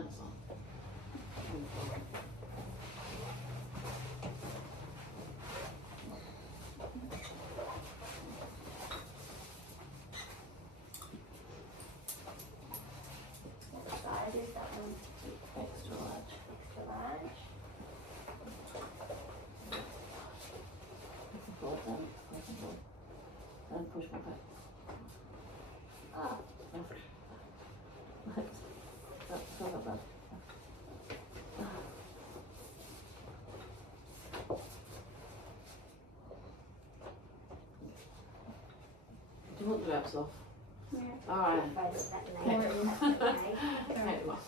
That's on. What size is that one? Extra large. Extra large. And push my back. Oh, That's so bad. Do you want the wraps off? yeah. Alright. Both of that Okay. name, that's okay. Okay, well.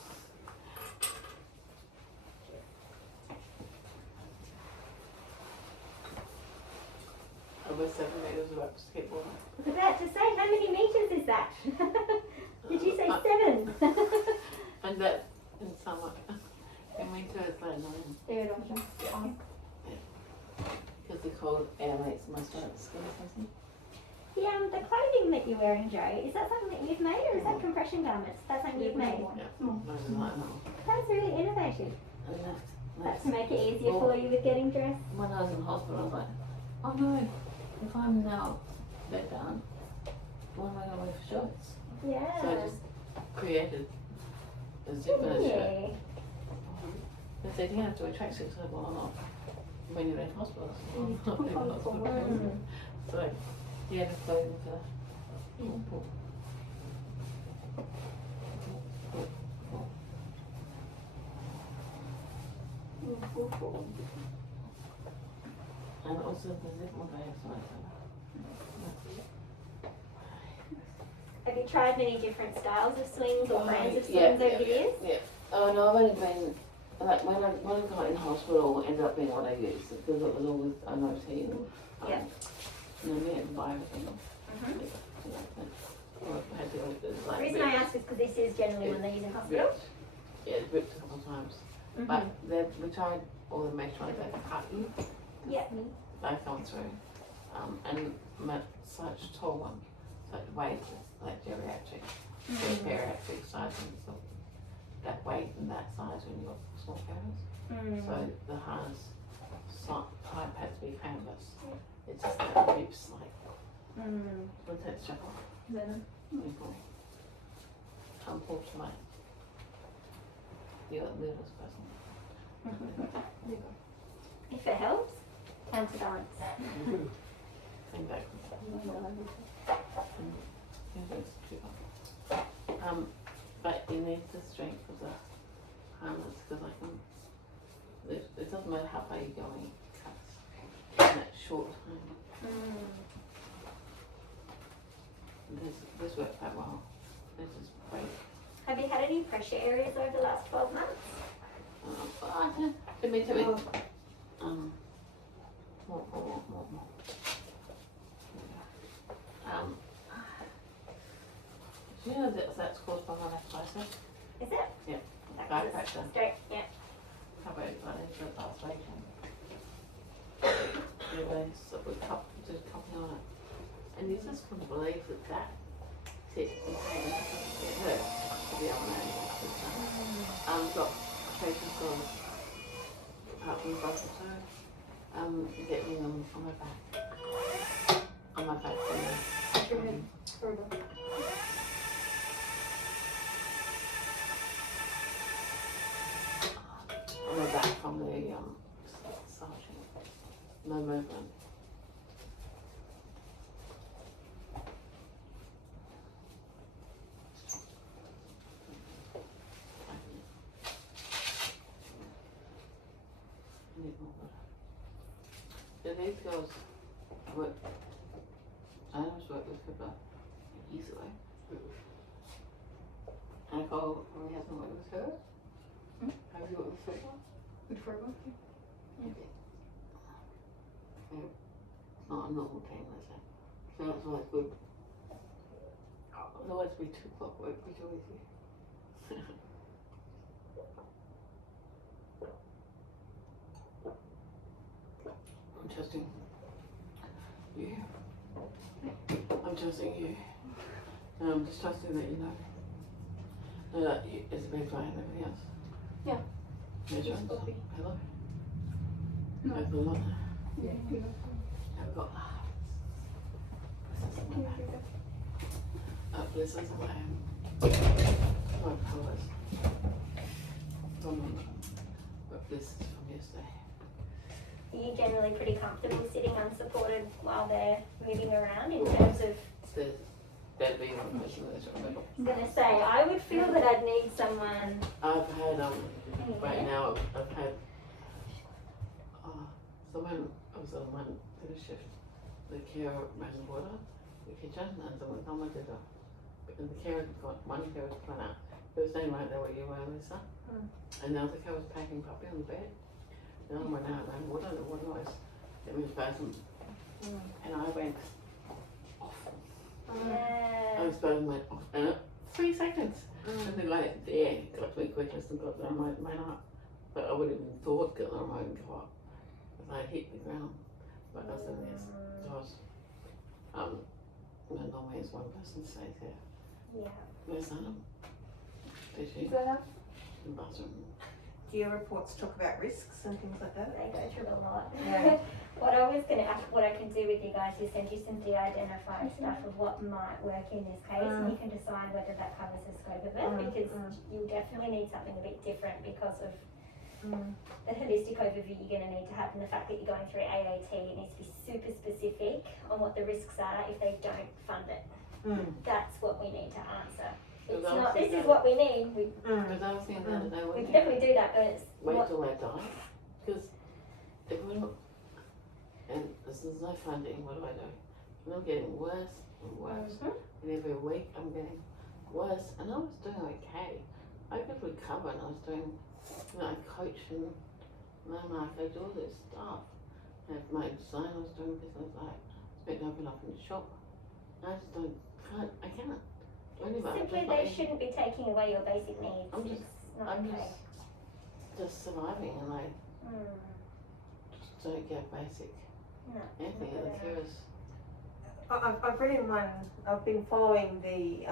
Over 7 meters of up skateboard. I was about to say, how many meters is that? Did you say 7? And that in summer. In winter it's like 9. There it is. Because the cold air makes my skin something. The clothing that you're wearing, Joe, is that something that you've made or is that compression garments? That's something you've made? Yeah, no, no. That's really innovative. And That's to make it easier for you with getting dressed. when I was in hospital, I was like, oh no, if I'm now bed down, what am I going to wear for shorts? Yeah. So I just created a zipper shirt. Yeah. They said, you have to wear tracksuits. I said, well, I'm not. When you're in hospital, I'm not in hospital. Mm. So, yeah, the clothing for that. And also the zip on my side. Have you tried many different styles of swings or brands of swings Yeah, over the years? Yeah. Oh no, I've only been, like when I got in hospital, it ended up being what I used because it was always a routine. Yeah. You know, me had to buy everything. Mm-hmm. Like, The reason I ask is because this is generally when they use in hospital. Yeah, it's ripped a couple of times. Mm-hmm. But we tried all the mesh ones that cut you. Yeah. They've gone through. And such tall one, such weight, like geriatric, bariatric sizing, so that weight and that size when you've got small carers. So the harness type has to be canvas. It just rips like, what's that strap on? Unfortunately, you're the weirdest person. If it helps, counterbalance. Came back. But you need the strength of the harness because it doesn't matter how far you're going, it cuts in that short time. This worked quite well. This is great. Have you had any pressure areas over the last 12 months? To me. More. Do you know that's caused by my left bicep? Is it? Yeah. That Back was pressure. straight, yeah. How about it running for the last week? Anyway, so we did a couple on it. And you just couldn't believe that tip is it hurt to be able to got traces of apart from the bicep toe, getting them on my back. On my back Horrible. on my back from the sergeant. No movement. Yeah, these girls I always worked with Pippa years ago. And Nicole probably hasn't worked with her. Have you worked with Pippa? Good for both. Yeah. It's not a normal team, is it? So it's always good. Otherwise we 2 o'clock work, we do with you. I'm testing you. I'm testing you. I'm just testing that you know. Is it big fine and everything else? Yeah. Measurements? Just copy. Hello? No. I've got a lot. Yeah. I've got blisters on my pelvis. But blisters from yesterday. Are you generally pretty comfortable sitting unsupported while they're moving around in terms of? There'd be one person that's I'm gonna say, I would feel that I'd need someone. I've had right anywhere. now I've had someone I was on one did a shift. The carer ran the water, the kitchen, and someone did and the carer got one carer to run out. It was staying right there where you were, Lisa. And the other carer was packing puppy on the bed. The other one went out and ran water, and the water was it was spasm. And I went off. Yeah. I was spasm went off and 3 seconds. And the guy there got to me quickest and got the remote and went up. But I would have even thought get the remote and go up. Because I hit the ground. But I was in this because normally it's one person stays there. Yeah. Where's Anna? Did she? Is that enough? In the bathroom. Do your reports talk about risks and things like that? They go through a lot. Yeah. What I can do with you guys is send you some de-identified stuff of what might work in this case, and you can decide whether that covers the scope of it, because you definitely need something a bit different because of the holistic overview you're going to need to have, and the fact that you're going through AAT. It needs to be super specific on what the risks are if they don't fund it. That's what we need to answer. It's not, this is what we need. Because I was thinking the other day, We can definitely do that, but it's wait what, till I die. Because if we're not, and there's no funding, what do? I'm getting worse and worse. And every week I'm getting worse. And I was doing okay. I could recover, and I was doing, I coach and I do all this stuff. And my design, I was doing business, spent open up in the shop. I just I can't. simply they shouldn't be taking away your basic needs. I'm just, It's not okay. just surviving, and I just don't get basic anything. And the carers. I've read in one, I've been following the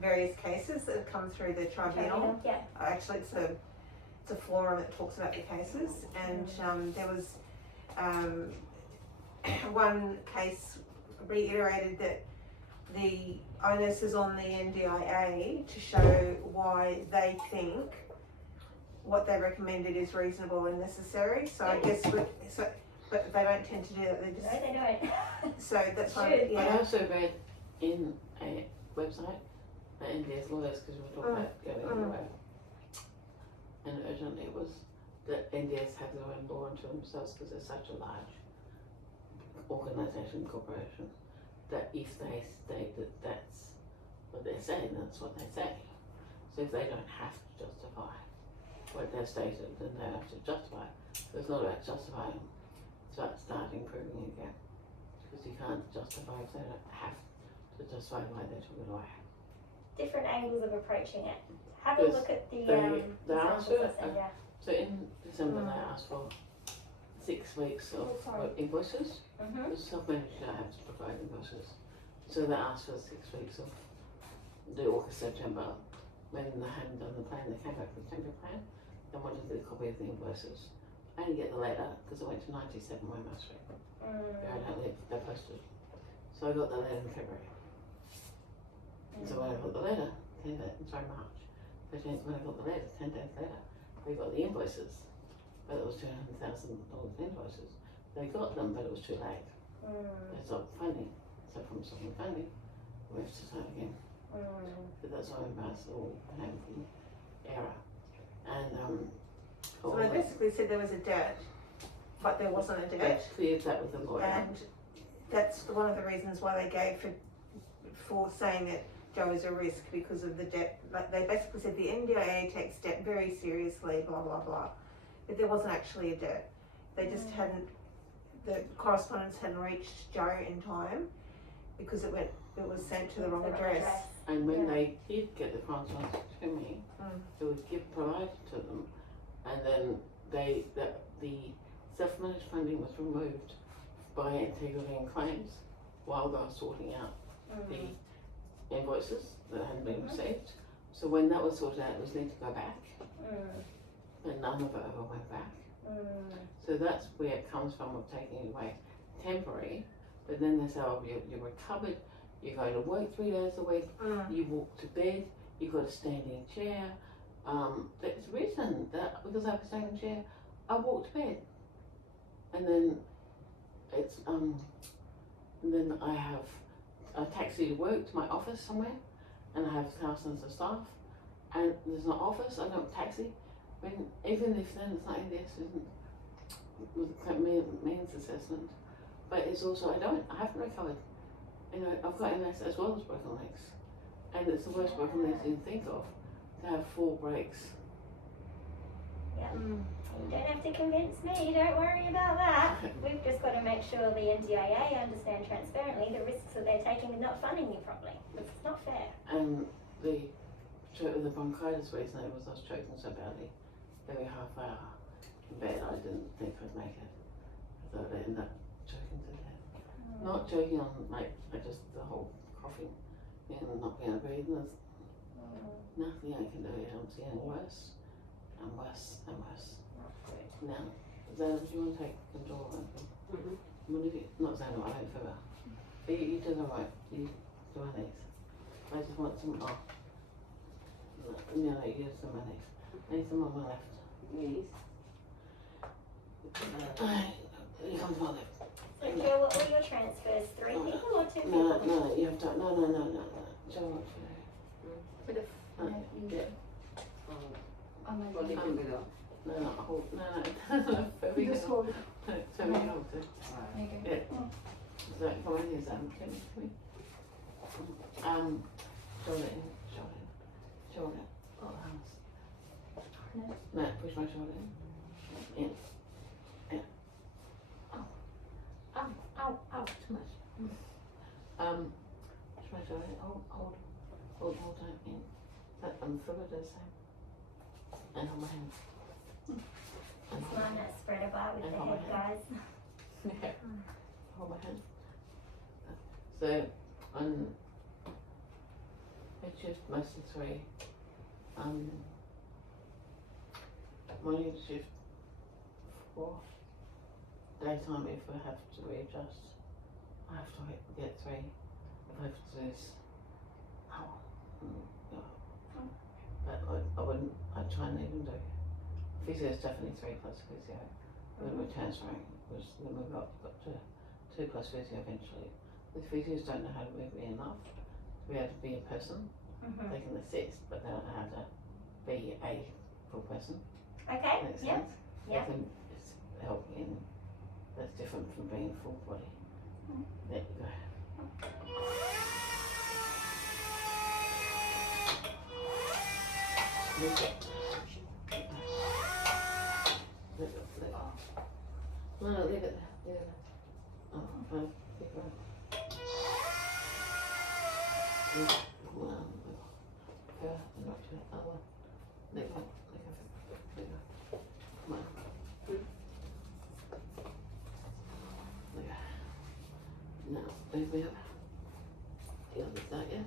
various cases that have come through the tribunal. Yeah. Actually, it's a forum that talks about the cases, and there was one case reiterated that the onus is on the NDIA to show why they think what they recommended is reasonable and necessary. So I guess, but they don't tend to do that. They just No, they don't. so that's why. Should. I also read in a website the NDS lawyers, because we were talking about going anywhere, and urgently it was that NDS have their own law unto themselves because they're such a large organisation, corporation, that if they state that that's what they're saying, that's what they say. So if they don't have to justify what they've stated, then they have to justify. So it's not about justifying, it's about starting proving again. Because you can't justify if they don't have to justify why they took it away. Different angles of approaching it. Have a look at the they asked for it. yeah. So in December they asked for 6 weeks of invoices. The self-managed have to provide invoices. So they asked for 6 weeks of the August, September, when they hadn't done the plan, they came back with the temporary plan. They wanted a copy of the invoices. I didn't get the letter because I went to 97 Waymark Street. They posted. So I got the letter in February. So when I got the letter, March 13th, when I got the letter, 10 days later, they got the invoices. But it was $200,000 invoices. They got them, but it was too late. They stopped funding. So from stopping funding, we have to start again. But that's why Waymark's all painful error. And so they basically said there was a debt, but there wasn't a debt. I cleared that with the lawyer. And that's one of the reasons why they gave for saying that Joe is a risk because of the debt. Like they basically said the NDIA takes debt very seriously, blah blah blah. But there wasn't actually a debt. They just hadn't. The correspondence hadn't reached Joe in time because it was sent to the wrong address. And when they did get the correspondence to me, it was provided to them, and then the self-managed funding was removed by Integrity and Claims while they were sorting out the invoices that hadn't been received. So when that was sorted out, it was need to go back, Mm. and none of it ever went back. Mm. So that's where it comes from of taking away temporary, but then they say, oh, you're recovered, you're going to work 3 days a week, you walk to bed, you've got a standing chair. There's a reason that because I have a standing chair, I walk to bed. And then it's and then I have a taxi to work to my office somewhere, and I have thousands of staff, and there's an office, I don't taxi. When even if then it's not in the assessment with the means assessment, but it's also I haven't recovered. You know, I've got MS as well as broken legs, and it's the worst broken legs you can think of to have 4 breaks. Yeah. You don't have to convince me, don't worry about that. We've just got to make sure the NDIA understand transparently the risks that they're taking with not funding you properly. It's not fair. And the bronchitis recently was I was choking so badly, every half hour in bed I didn't think I'd make it. So I ended up choking to death. Not choking on like just the whole coughing and not being able to breathe. There's nothing I can do. I'm getting worse and worse and worse. Now, Zana, do you want to take control of it? What if you, not Zana, I don't feel well. But you did alright. You do one of these. I just want some off. No, you get some of these. I need some on my left. Yes. You come to my left. So, Joe, what were your transfers? 3 people or 2 people? No, you have to, no. Joe, what should I? Bit of Yeah. on my Well, body. No, hold, no. Very Just good. hold it. So we hold it. There you go. Yeah. So come on, here's come here. Shoulder in. Oh, hands. No, push my shoulder in. Ow, too much. Push my shoulder in. Hold tight in. Feel the same. And hold my hand. It's not that spreader bar with the head, guys. Yeah. Hold my hand. So, on mid shift, mostly 3. Morning shift 4. Daytime, if I have to readjust, I have to get 3. If I have to do this, but I wouldn't, I'd try and even do. Physio is definitely 3 plus physio. When we're transferring, then we got to 2 plus physio eventually. The physios don't know how to move me enough to be able to be a person. They can assist, but they don't know how to be a full person. Okay, Makes yeah. sense? Yeah. They can help in, that's different from being full body. There you go. Lift it. Lift it. No, leave it there. Oh, fine. Keep going. Come on. Go, not to that one. Let go. Come on. There you go. Now, move me up. The other side, yeah?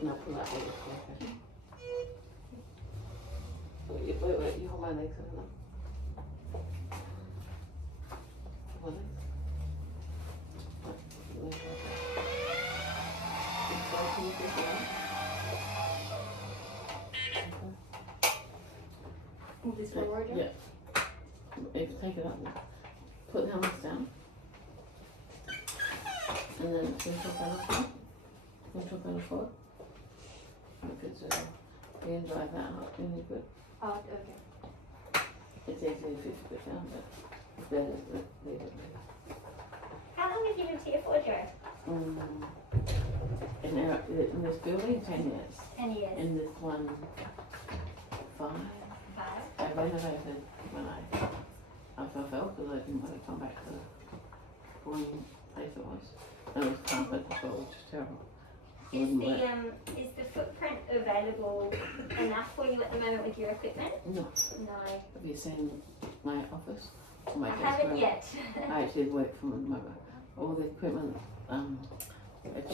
No, pull that way. Okay. Wait, you hold my legs over now. Hold my legs. Right, legs over. Can you push it out? Move this forward. Yeah. If you take it up, put the helmets down. And then ventral pedal forward. If it's you can drive that out really good. Oh, okay. It's easy if you put down, but then leave it. How long have you lived here for, Joe? In this building, 10 years. 10 years. In this one, 5. 5. I renovated when I fell because I didn't want to come back to the boring place it was. And it was carpet as well, which is terrible. Is the footprint available enough for you at the moment with your equipment? No. No. Have you seen my office? Or my I desk haven't where yet. I actually work from my all the equipment, a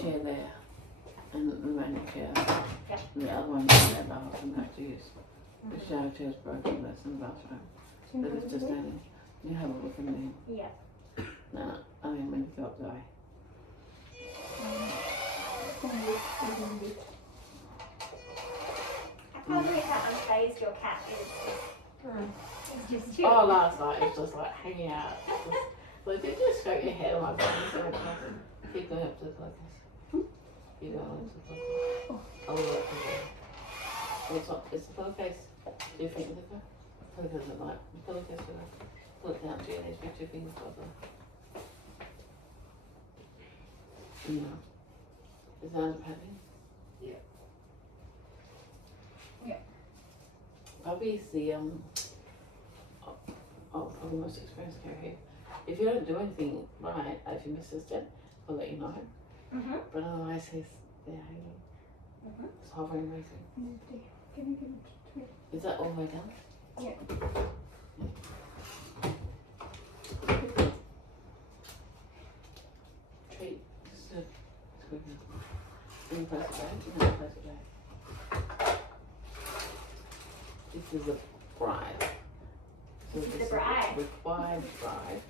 chair there, and the manual chair. Yeah. And the other one in their bathroom had to use. The shower chair's broken, that's in the bathroom. But it's just only, you have a look in there. Yeah. No, I mean when you go up there. I can't believe how unfazed your cat is. It's just chill. Oh, last night it was just like hanging out. Like, did you stroke your head on my body? So I keep going up to the focus. You go on to the focus. I'll work with you. It's not, it's the pillowcase. Do you think with the pillowcase at night? The pillowcase with a pull it down to your knees, put your fingers together. No. Is that underpadding? Yeah. Yeah. Bobby's the probably most experienced carer here. If you don't do anything right, if you miss a step, I'll let you know. Mm-hmm. But otherwise, he's there hanging. Mhm. It's hovering, racing. Is that all the way down? Yeah. Treat. Just a quick one. Can you press it back? No, press it back. This is a bride. So This is the bride. Required bride.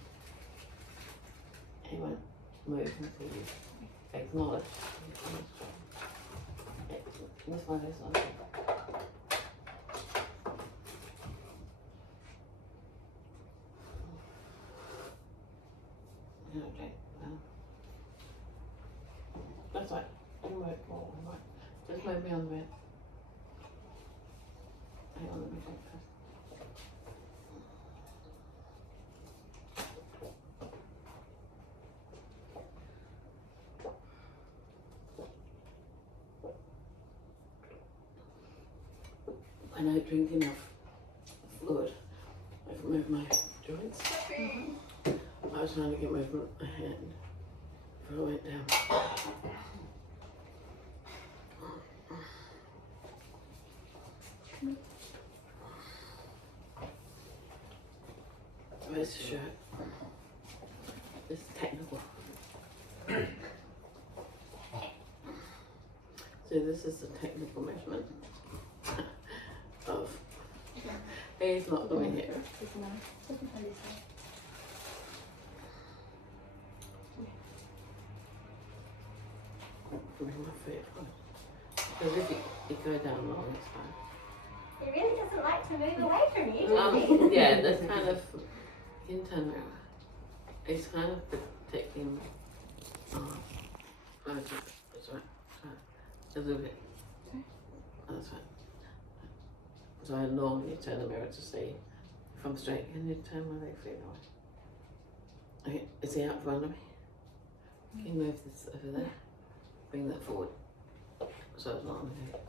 He won't move until you acknowledge. This one is on. Okay, that's right. You might fall. Just move me on the bed. Hang on, let me check first. I don't drink enough fluid. I've moved my joints. I was trying to get movement of my hand before I went down. Where's the shirt? This is technical. So this is the technical measurement of. He's not doing it. Bring my feet forward. Because if you go down long, it's fine. He really doesn't like to move away from you, does he? Yeah, that's kind of internal. It's kind of protecting. That's right. That's right. A little bit. That's right. So I normally turn the mirror to see if I'm straight. Can you turn my leg further away? Okay, is he out in front of me? Can you move this over there? Bring that forward. So it's not on the head.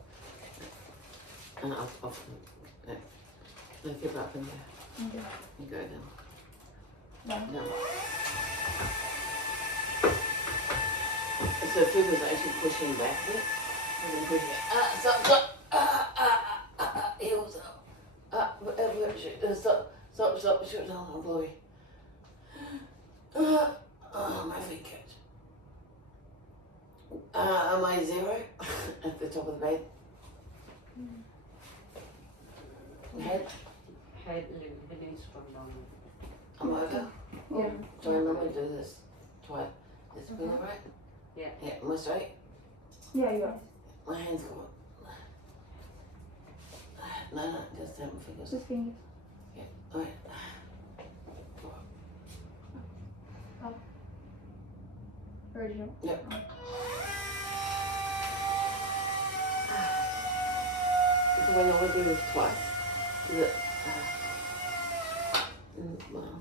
And up off the neck. Lift it up in there. Okay. And go down. Down. Down. So Fuga's actually pushing back a bit. And then pushing it. Stop. Heels up. Stop. Shoot down, boy. My feet catch. Am I zero? At the top of the bed. Head. Head is from down. I'm over. Yeah. So I normally do this twice. This been alright? Yeah. Yeah, am I straight? Yeah, you are. My hands go up. No, just have my fingers. Just fingers. Yeah, alright. Original. Yep. So when I do this twice, is it, well,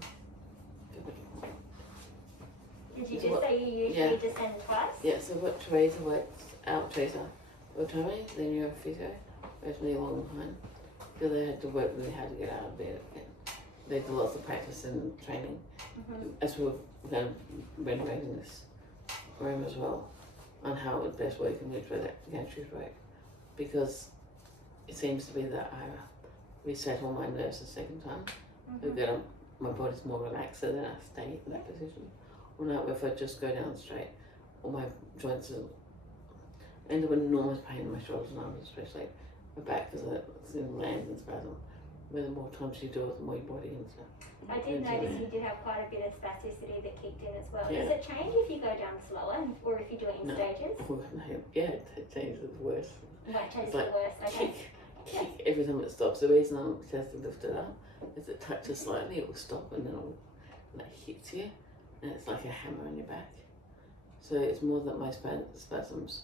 Did you just say you usually Yeah. descend twice? yeah, so what Teresa works out, Teresa, or Tommy, then you're a physio, whereas me along behind. So they had to work really hard to get out of bed again. They did lots of practice and training as we were kind of renovating this room as well on how it would best work and which way the gantries work. Because it seems to be that I reset all my nerves the second time. So that my body's more relaxed, so then I stay in that position. Or now if I just go down straight, all my joints are, I end up with enormous pain in my shoulders and arms, especially my back, because it's in land and spasm. Where the more times you do it, the more your body and stuff. I did notice you did have quite a bit of spasticity that kicked in as well. Yeah. Does it change if you go down slower or if you do it in No. stages? Oh, no. Yeah, it changes it worse. Might change It's the like worst, okay. Kick every time it stops. The reason I'm supposed to lift it up is it touches slightly, it will stop and then it hits you, and it's like a hammer on your back. So it's more that my spasms,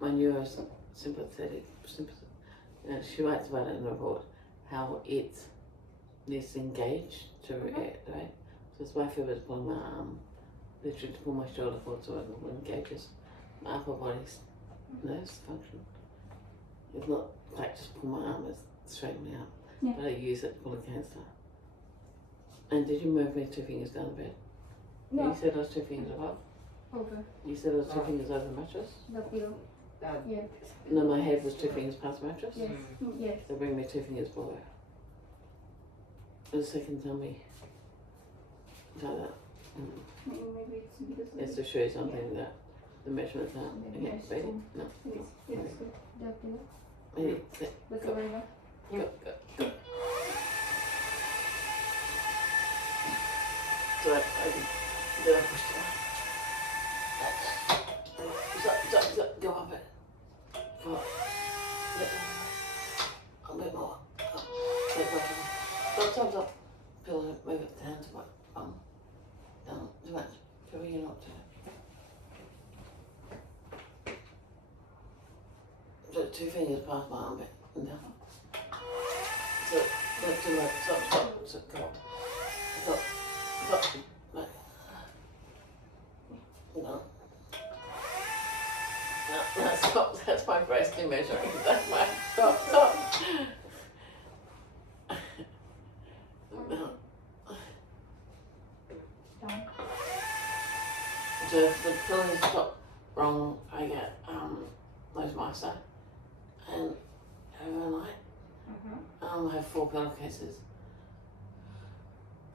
my neurosympathetic, she writes about it in the report, how it needs to engage to react, right? So it's why I feel it's pulling my arm, literally to pull my shoulder forward so it engages my upper body's nerves function. It's not quite just pull my arm, it's straighten me up. Yeah. But I use it to pull against her. And did you move me 2 fingers down the bed? No. You said I was 2 fingers above? Over. You said I was 2 fingers over the mattress? The below. Yeah. No, my head was 2 fingers past the mattress? Yes. Yes. So bring me 2 fingers below. For the second tell me. Like that. Maybe it's because It's to show you something that the measurements are Maybe against I baby. should- No. Yes. Good. The below. Maybe sit. That's Go. over here. Go. So I then I pushed it up. Up, go up it. Go up. A bit more. Up. Stop. Feel it, move it down to my bum. Down, too much. Feel you not to. So 2 fingers past my armpit and down. So, not too much. Stop. So, go up. Stop. Back. No. No, stop. That's my breast you're measuring. That's my. Stop. No. Down. So if the pillows stop wrong, I get those mice and overnight I have 4 pillowcases.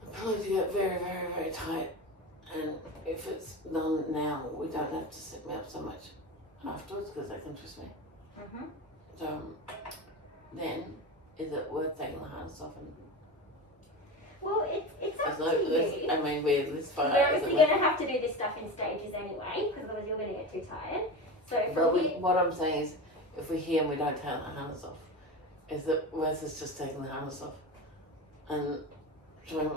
The pillows get very, very, very tight, and if it's done now, we don't have to sit me up so much afterwards because they can twist me. So then, is it worth taking the harness off? And Well, it's up it's not, to you. I mean, we're this far You're out. obviously going to have to do this stuff in stages anyway, because otherwise you're going to get too tired. So But from here, what I'm saying is, if we're here and we don't take the harness off, is it worth us just taking the harness off and showing a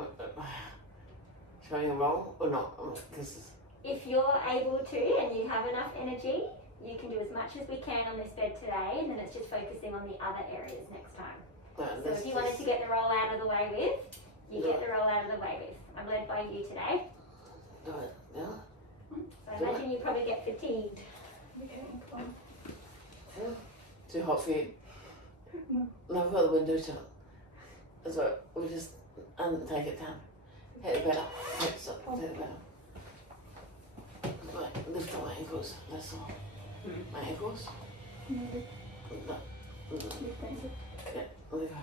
roll or not? Because if you're able to and you have enough energy, you can do as much as we can on this bed today, and then it's just focusing on the other areas next time. So if you wanted to get the roll out of the way with, you get the roll out of the way with. I'm led by you today. do it, yeah. So I imagine you probably get fatigued. Okay. Come on. Too hot for you? No. No, we've got the window shut. So we just take it down. Hit the bed up. Hit the bed up. Right, lift my ankles, that's all. My ankles? Maybe. No. You can do. Yeah, there we go.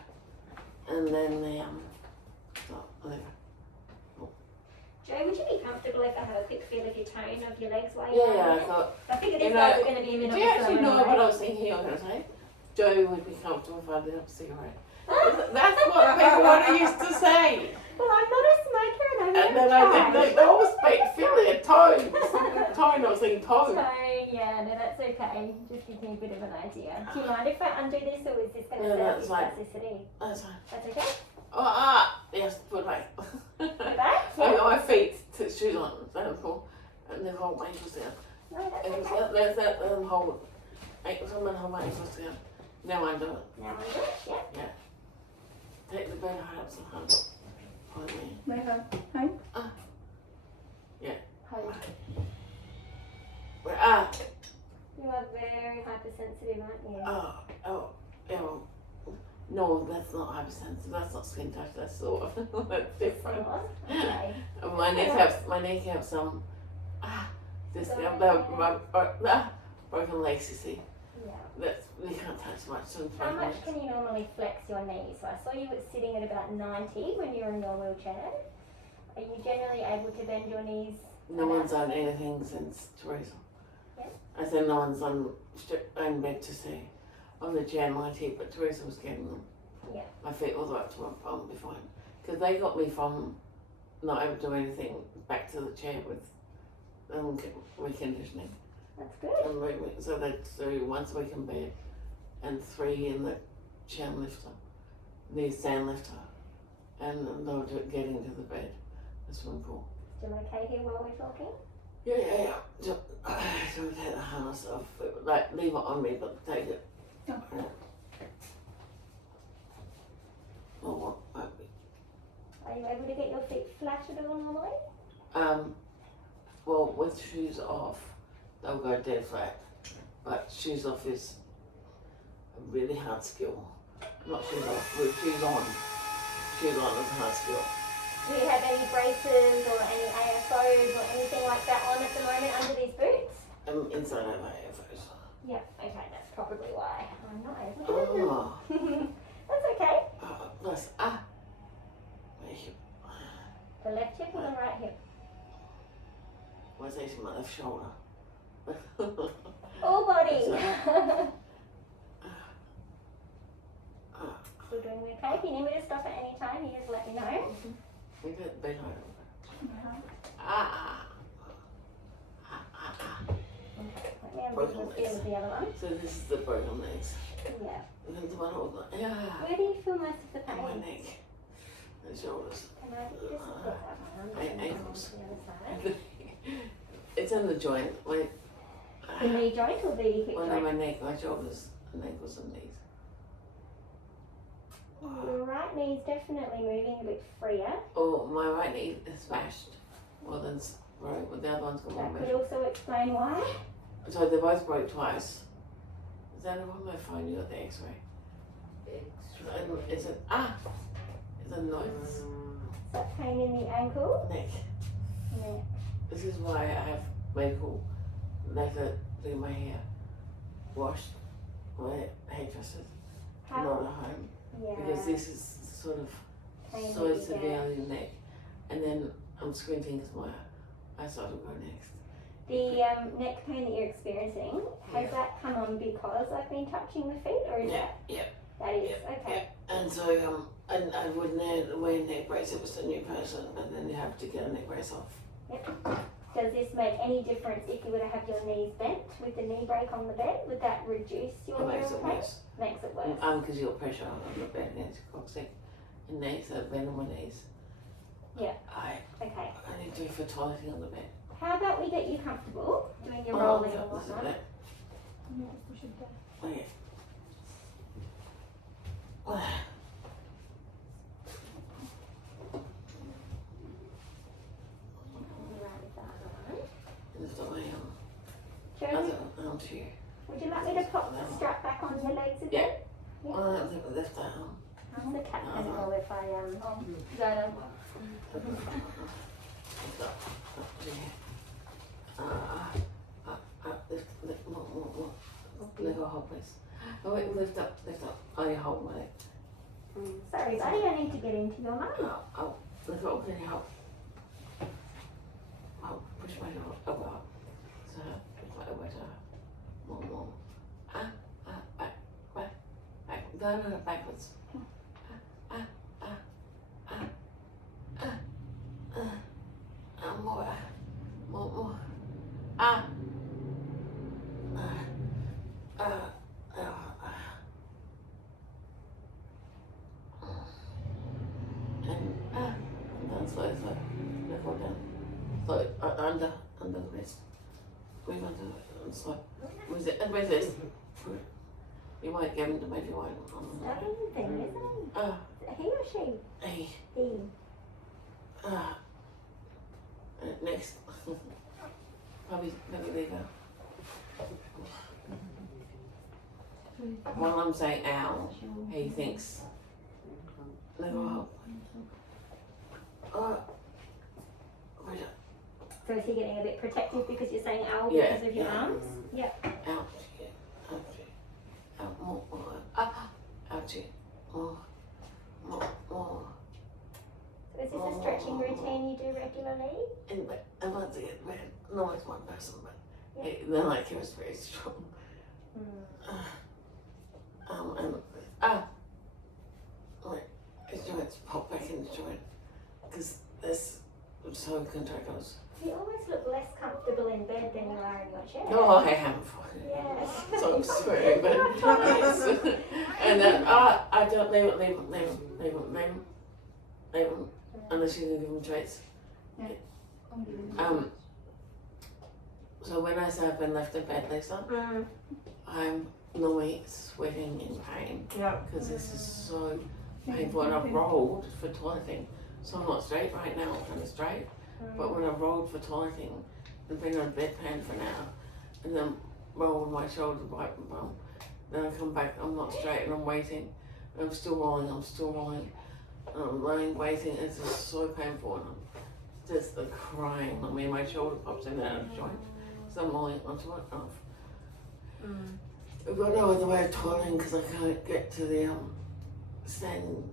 And then the there we go. Joe, would you be comfortable if I have a quick feel of your tone of your legs while Yeah, you're yeah, I lying there? thought. I figured these You guys know, are going to be a minute Do you or so actually know anyway. what I was thinking you were going to say? Joe would be comfortable if I lit up a cigarette. That's what people want to used to say. Well, I'm not a smoker and I'm And then they always feel it, tone. Tone, I was thinking tone. So, yeah, no, that's okay. Just gives me a bit of an idea. Do you mind if I undo this, or is this going to No, set up that's your fine. spasticity? That's fine. That's okay? Oh, yes, put back. Put back? I got my feet, shoes on, so cool. And then hold my ankles down. No, that's Ankles okay. down, there's that, hold ankles on and hold my ankles down. Now I do it. Now I'm good, yeah. Take the bed high up some hand. Hold me. My hand. Hand? Yeah. High. You are very hypersensitive, aren't you? Yeah. No, that's not hypersensitive. That's not skin touch. That's sort of that's different. Okay. And my neck have some broken legs. You see, Yeah. that's you can't touch much. So How much can you normally flex your knees? So I saw you were sitting at about 90 when you were in your wheelchair. Are you generally able to bend your knees No one's done anything since Teresa. Yeah. I said no one's done in bed to see. On the chair and my teeth, but Teresa was getting them. Yeah. My feet all the way up to my palm before. Because they got me from not able to do anything back to the chair with reconditioning That's good. and movement. So they do once a week in bed and 3 in the chair lifter, the stand lifter, and they'll get into the bed, the swimming pool. Still okay here while we're talking? Yeah. So we take the harness off, like leave it on me, but take it. Oh. Or what? Are you able to get your feet flat at all normally? Well, with shoes off, they'll go dead flat. But shoes off is a really hard skill. Not shoes off, with shoes on. Shoes on is a hard skill. Do you have any braces or any AFOs or anything like that on at the moment under these boots? Inside of my AFOs. Yep, okay, that's probably why I'm not able to do Oh, them. That's okay. plus, my hip. The left hip or the right hip? What's actually my left shoulder. All body. So- Still doing okay? If you need me to stop at any time, you just let me know. We got bed height over. Let me have a visual feel of the other one. So this is the broken legs. Yeah. And then the one over, Where do you feel most of the and my pain? neck and shoulders. Can I just put that one on and Ankles. on the other side? It's in the joint, like, The knee joint or the hip one on joint? my neck, my shoulders, and ankles and knees. Your right knee is definitely moving a bit freer. Oh, my right knee is smashed more than broke, but the other one's got That one could measure. also explain why. So they both broke twice. Is that on my phone? You got the X-ray. And it's a it's a nose, Is that pain in the ankle? neck. Yeah. This is why I have medical later do my hair, washed my hairdressers, not How? at home. Yeah. Because this is sort of Pain so that you severely in the neck. And then I'm squinting because my eyesight will go next. The neck pain that you're experiencing, has Yeah. that come on because I've been touching the feet, or is Yeah. that is okay? And so and I would wear a neck brace if it was a new person, but then you have to get a neck brace off. Does this make any difference if you were to have your knees bent with the knee break on the bed? Would that reduce your It makes neural it pain? worse. Makes it worse. Because you got pressure on the bed against your coccyx and knees, so bend on my knees. Yeah. I Okay. only do it for toileting on the bed. How about we get you comfortable doing your Oh, rolling so and this is whatnot? it. Yeah, push it down. Okay. Around that one. Lift up my Joe, other arm to you. would you like me to pop the strap back on your legs again? Yeah. Well, I don't think lift that arm. How's the cat gonna go if I Lift up. Up to here. Lift, more. Let go, hold please. Oh wait, lift up. Oh, you hold my leg. Sorry, buddy, I need to get into your mouth. Oh, lift up, can you help? Oh, push my elbow up. So, push my elbow to her. More. Back. No, backwards. More. And down, slow. Let go down. Slow, under the wrist. Breathe under the slow. Raise this. You might get him to maybe one. Studying thing, isn't it? He or she? Hey. He. Next. Probably Levo. While I'm saying ow, he thinks Levo up. Right up. So is he getting a bit protective because you're saying ow Yeah, because of your yeah. arms? Yeah. Out. More. Out. More. So is this a stretching routine you do regularly? And once I get bad, no, it's one person, but then I was very strong. And like his joints pop back in the joint because that's so contractors. You almost look less comfortable in bed than you are in your chair. No, I am. Yes. So I'm swearing, but and then I don't leave them unless you give them treats. So when I say I've been left in bed, Lisa, I'm normally sweating in pain because this is so painful, and I've rolled for toileting, so I'm not straight right now. I'm kind of straight, but when I've rolled for toileting, I've been on a bedpan for an hour, and then roll with my shoulders right and bum. Then I come back, I'm not straight, and I'm waiting. I'm still rolling, and I'm lying waiting. It's just so painful, and I'm just crying. I mean, my shoulder pops in and out of joint, so I'm rolling onto it off. I've got no other way of toileting because I can't get to the standing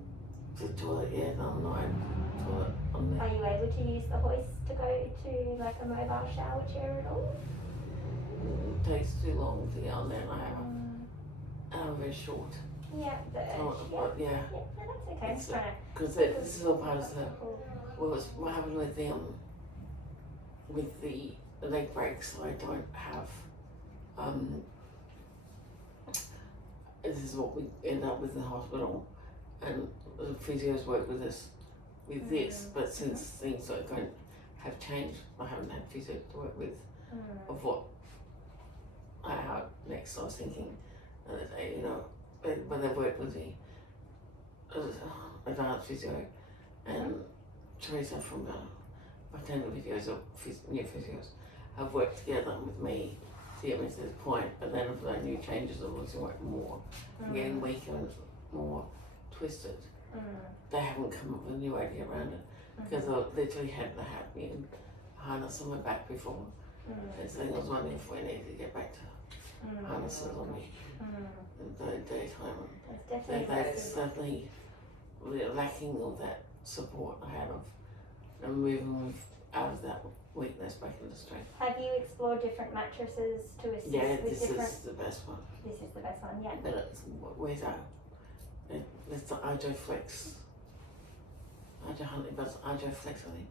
to the toilet yet. I'm not able to toilet on there. Are you able to use the hoist to go to like a mobile shower chair at all? It takes too long to get on there, and I'm very short. Yeah, the edge. But yeah, No, that's okay. It's, I'm trying because this is all part of the. to. What happened with the leg breaks? I don't have. This is what we end up with in the hospital, and the physios work with us with this. But since things are going have changed, I haven't had physio to work with of what how next. I was thinking, you know, when they work with the advanced physio and Teresa from my tender videos of new physios have worked together with me to get me to this point, but then if the new changes are losing weight more, getting weaker and more twisted, they haven't come up with a new way to get around it because I literally had me and harness on my back before. And so I was wondering if we need to get back to harnesses on me in the daytime. That's definitely lacking all that support I had of and moving out of that weakness back into strength. Have you explored different mattresses to assist with This different? is the best one. This is the best one, yeah. But it's where's that? It's the Arjo Flex. Arjo Huntley, but it's Arjo Flex, I think.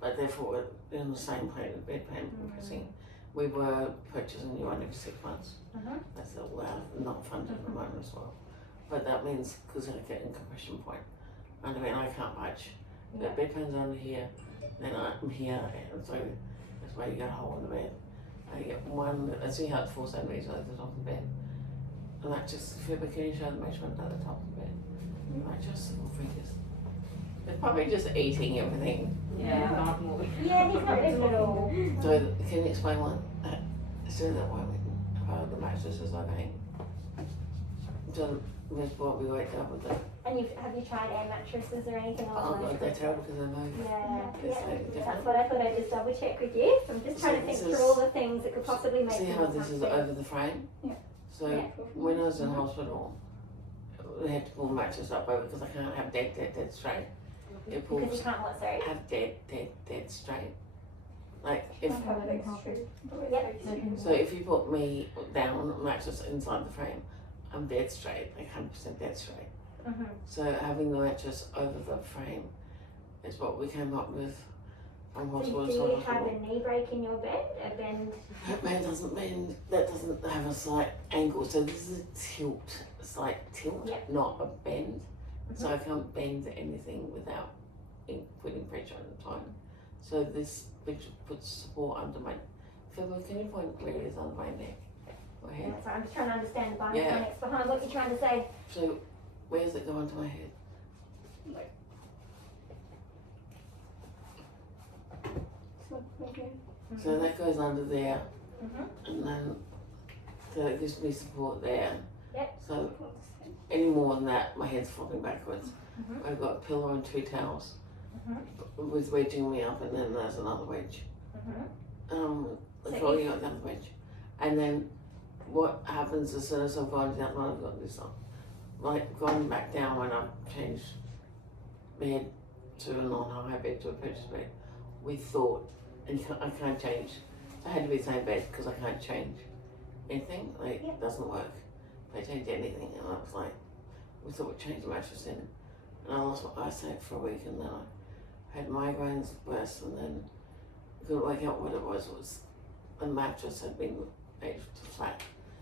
But therefore, we're in the same plane, bed plan pressing. We were purchasing a new one every 6 months. That's not funded at the moment as well. But that means because I get in compression point. And I mean, I can't budge. The bedpan's under here, then I'm here, and so that's why you got a hole in the bed. And you get one, I see how it's 4 centimeters at the top of the bed. And that just, can you show the measurement at the top of the bed? Like just little fingers. They're probably just eating everything. Yeah, not moving. Yeah, he's not moving at all. So can you explain what, so that one, part of the mattress is like hanging? So that's what we wake up with it. And have you tried air mattresses or anything Oh along god, those they're lines? terrible because they move. Yeah, It's like that's different. what I thought I'd just double check with you. So I'm just trying to think So through all the things that could possibly make See you how this is uncomfortable. over the frame? Yeah. So when I was in hospital, they had to pull the mattress up over because I can't have dead straight. It Because pulls, you can't what, sorry? have dead straight. Like if, Yep. so if you put me down on the mattress inside the frame, I'm dead straight, like 100% dead straight. So having the mattress over the frame is what we came up with from So hospital do to you have hospital. a knee break in your bed? A bend? That man doesn't bend, that doesn't have a slight angle, so this is a tilt, a slight tilt, Yep. not a bend. So I can't bend anything without putting pressure on the time. So this puts support under my, can you point where it is on my neck? My head? Yeah, so I'm just trying to understand the Yeah. biomechanics behind what you're trying to say. So where does it go onto my head? So that goes under there, and then so it gives me support there. Yep. So any more than that, my head's flopping backwards. I've got a pillow and 2 towels with wedging me up, and then there's another wedge. Folding out the other wedge, and then what happens as soon as I've gone down? I've got this on, like gone back down when I've changed bed to a non-high bed to a purchase bed, we thought, and I can't change. So I had to be the same bed because I can't change anything. Like, it doesn't work. If I change anything, and I was like, we thought we'd change the mattress in, and I lost my eyesight for a week, and then I had migraines worse, and then couldn't work out what it was. It was the mattress had been made to flat.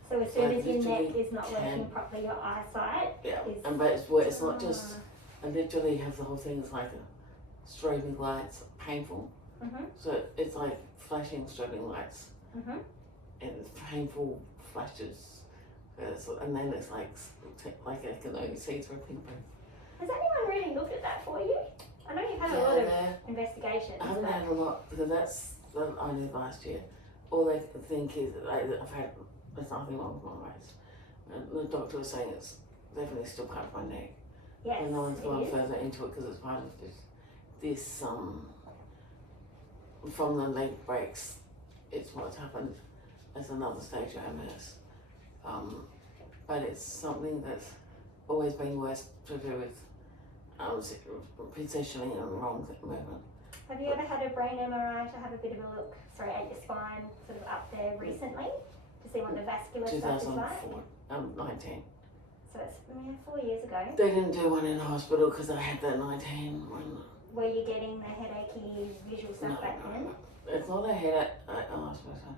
So as soon I as your neck literally is not working can- properly, your eyesight Yeah, is. and but it's not just. I literally have the whole thing. It's like a strobing lights, painful. Mhm. So it's like flashing strobing lights, Mhm. and it's painful flashes. And then it's like I can only see through pinpoint. Has anyone really looked at that for you? I know you've had a lot of investigations. I haven't but- had a lot because that's only last year. All they think is that I've had there's nothing wrong with my eyes. And the doctor was saying it's definitely still part of my neck. Yes, And no one's it gone is. further into it because it's part of this from the leg breaks. It's what's happened as another stage of MS. But it's something that's always been worse to do with positioning and wrong movement. Have you ever had a brain MRI to have a bit of a look, at your spine, sort of up there recently, to see what the vascular stuff is like? 19. So it's 4 years ago. They didn't do one in the hospital because I had that 19 one. Were you getting the headachy visual stuff No, back then? It's not a headache. I suppose so.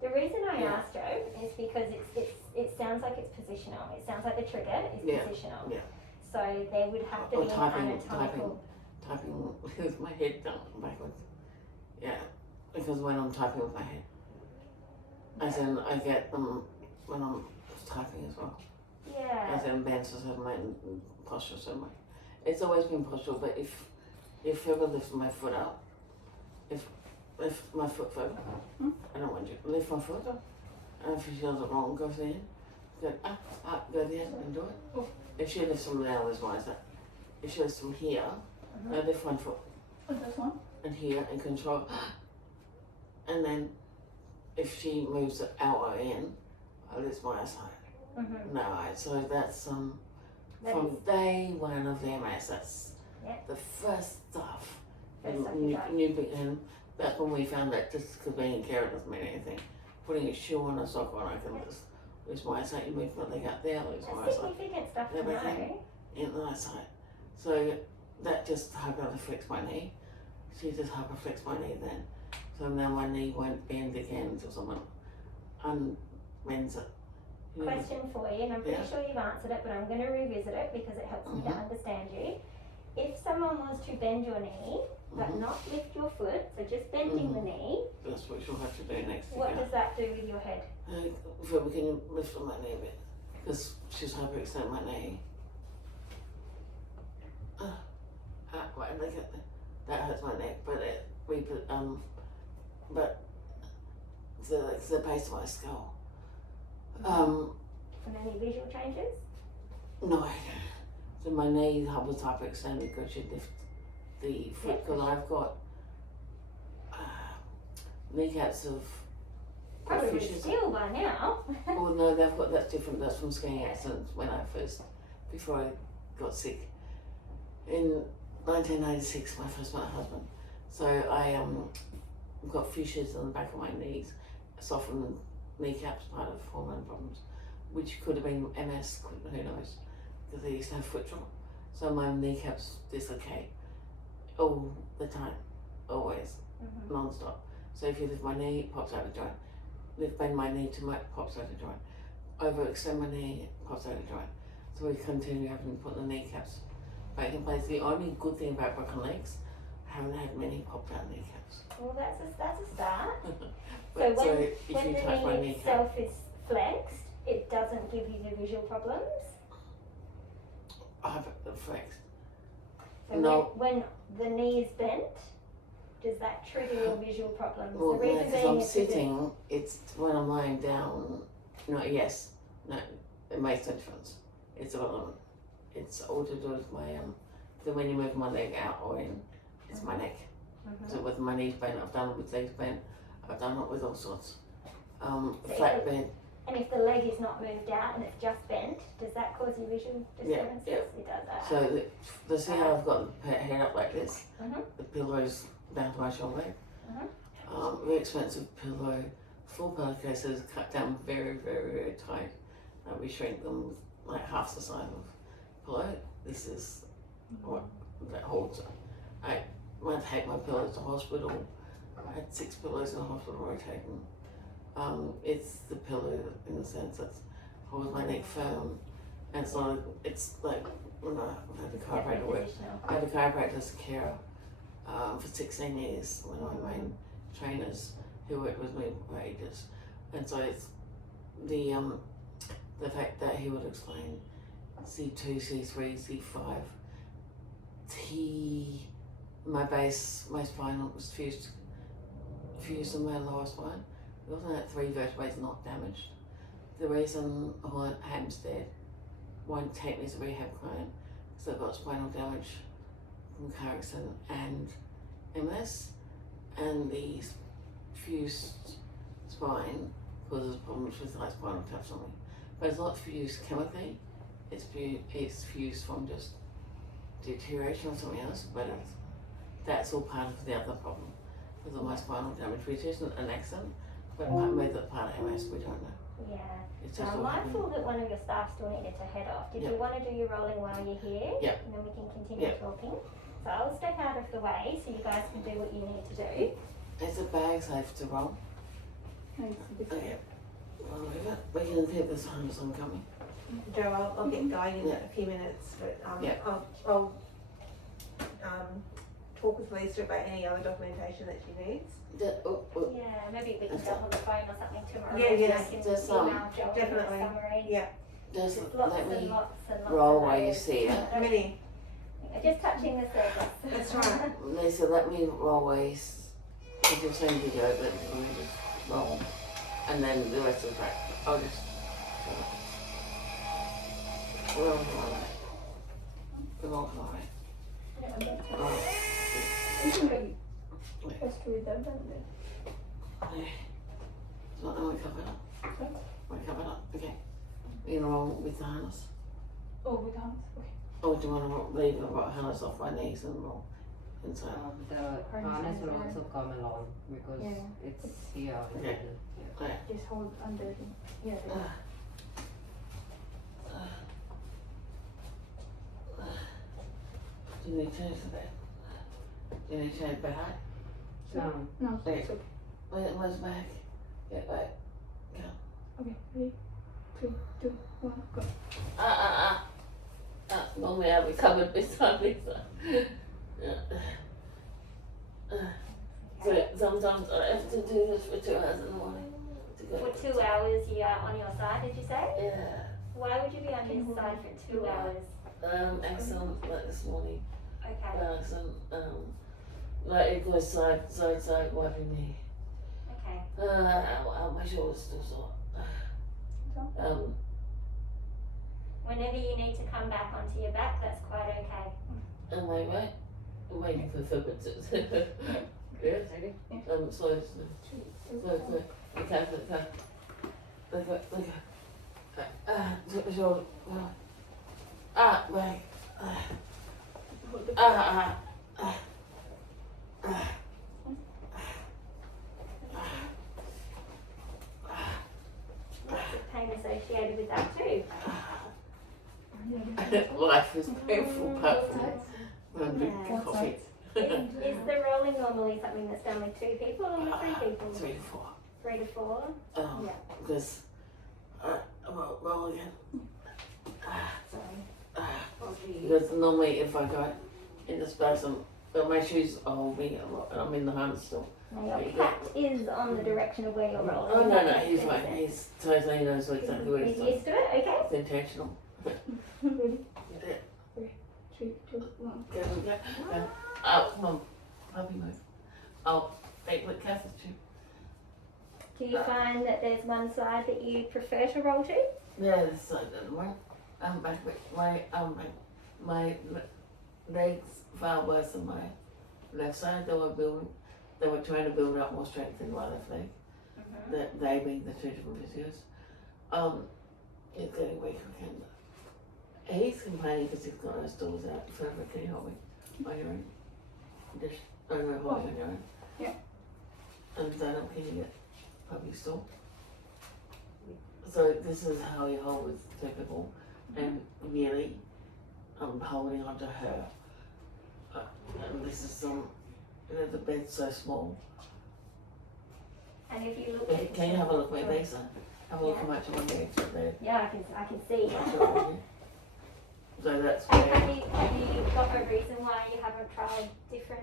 The reason I Yeah. asked Joe is because it sounds like it's positional. It sounds like the trigger is Yeah, positional. yeah. So there would have to Or be an typing anatomical. with my head down backwards. Yeah, because when I'm typing with my head, as in I get them when I'm typing as well. Yeah. As in bounces of my posture so much. It's always been postural, but if ever lift my foot up, if my foot further, I don't want you to lift my foot up. And if she does it wrong, go there, go up, go there and do it. If she lifts them now, there's why is that? If she lifts them here, I lift one foot This one? and here and control. And then if she moves it out or in, I lift my side. Mm-hmm. No, so that's That from is- day one of the MS. That's Yeah. the first stuff. First And stuff you got. and that's when we found that just because being in care doesn't mean anything. Putting a shoe on, a sock on, I can just lose my eyesight. You move my leg out there, lose my That's eyesight significant stuff to Everything. know. in the eyesight. So that just hyperflexed my knee. She just hyperflexed my knee then. So now my knee won't bend again until someone unbends it. You know, Question for you, and I'm pretty Yeah. sure you've answered it, but I'm going to revisit it because it helps me to Mhm. understand you. If someone was to bend your knee, but Mhm. not lift your foot, so just bending the knee, That's what she'll have to do next what year. does that do with your head? So we can lift on my knee a bit because she's hyperextended my knee. Right, look at that hurts my neck, but but the base of my skull. And any visual changes? No, so my knee was hyperextended because she lift the foot because I've got kneecaps of Probably would fishes. steel by now. Oh no, they've got that's different. That's from skiing accidents when I before I got sick. In 1996, my first met husband. So I got fissures on the back of my knees, softened kneecaps, part of hormone problems, which could have been MS. Who knows? Because I used to have foot trauma. So my kneecaps dislocate all the time, always, non-stop. So if you lift my knee, it pops out of joint. Bend my knee too much, pops out of joint. Overextend my knee, pops out of joint. So we continue having to put the kneecaps back in place. The only good thing about broken legs, I haven't had many popped out kneecaps. Well, that's a start. But So if when you the touch my knee kneecap, itself is flexed, it doesn't give you the visual problems. I have it flexed. So No. when the knee is bent, does that trigger your visual problems? Well, the reason because being I'm is because sitting, it's when I'm lying down. No, yes, no, it makes no difference. It's irrelevant. It's all to do with my so when you move my leg out or in, it's my neck. So with my knees bent, I've done it with legs bent. I've done it with all sorts. Flat bed. And if the leg is not moved out and it's just bent, does that cause you visual disturbances? yeah. It does. So the see how I've got the head up like this? Mhm. The pillow's down to my shoulder. Mhm. Very expensive pillow. Full pillowcases cut down very, very, very tight. We shrink them with like half the size of pillow. This is what that holds it. I went to take my pillows to hospital. I had 6 pillows in the hospital rotating. It's the pillow in the sense that holds my neck firm, and it's like when I've had the chiropractor work. I had a chiropractor as a carer for 16 years when I was main trainers who worked with me for ages, and so it's the fact that he would explain C2, C3, C5, my base, my spine was fused in my lower spine. It wasn't that 3 vertebrae not damaged. The reason Hampstead won't take me as a rehab client is I've got spinal damage from car accident and MS, and the fused spine causes problems with like spinal taps on me. But it's not fused chemically, it's fused from just deterioration or something else, but that's all part of the other problem because of my spinal damage, which isn't an accident, but maybe part of MS, we don't know. Yeah. It's So just I'm all happening. mindful that one of your staff still needed to head off. Did Yeah. you want to do your rolling while you're here? Yeah. And then we can continue Yeah. talking. So I'll step out of the way so you guys can do what you need to do. Is the bag safe to roll? Okay. Well, we can keep this harness on coming. Joe, I'll get going in Yeah. a few minutes, but Yeah. I'll talk with Lisa about any other documentation that she needs. Yeah, maybe we can jump on the phone or something tomorrow. Yeah, and yeah, I can just, email Joe definitely. a summary. Yeah. Just There's lots let and me lots and lots roll of while you layers. see it. How many? Just touching the surface. That's right. Lisa, let me roll ways. Because you're saying video, but let me just roll. And then the rest of the back, I'll just roll to my right. Roll to my right. Oh, Just read them and then. yeah. So I'm gonna cover it up. Want to cover it up? Okay. You gonna roll with the harness? Oh, with hands. Okay. Or do you want to leave the harness off my knees and roll inside? The harness will also come along because Yeah. it's here. Okay. Yeah. Just hold under the. Yeah. Do you need to change the bed? Do you need to change the bed height? No. No, Okay. it's okay. Where's the back? Get back. Okay, ready? 3, 2, 1, go. Normally I'll be covered beside Lisa. So sometimes I have to do this for 2 hours in the morning. To go. For 2 hours you are on your side, did you say? Yeah. Why would you be on your side for 2 hours? Accident like this morning. Okay, Accident. Like it goes side, wiping me. okay. My shoulder's still sore. Whenever you need to come back onto your back, that's quite okay. Am I right? I'm waiting for Philbert to. Yes? Slow. 3, 2, Look. 1. Shoulder. Back. Hold the. Lots of pain associated with that too. Life is painful apart from when I drink Yeah. coffee. Is the rolling normally something that's done with 2 people or with 3 people? 3 to 4. 3 to 4? Yeah. Because roll again. Sorry. Because normally if I go in the spasm, but my shoes are holding a lot and I'm in the harness still. Now your cat is on the direction of where you're rolling. Oh no, That he's makes fine. sense. He's totally knows exactly where he's He's going. used to it, okay? It's intentional. Ready? Yeah. 3, 2, 1. Go. Oh, come on. Puppy move. Oh, take the catheter tube. Do you find that there's one side that you prefer to roll to? Yeah, this side doesn't work. My legs far worse than my left side. They were trying to build up more strength in my left leg. That they being the 2 different physios. He's getting weaker again. He's complaining because he's got no stools out forever. Can you help me? On your own? Just over holding on your own? Yeah. And then can you get puppy stool? So this is how he holds typical, and really, I'm holding onto her. And this is the bed's so small. And if you look at Can you have a look at Lisa? Have a look how much on the edge of there. yeah, I can see. So that's And where. have you got a reason why you haven't tried different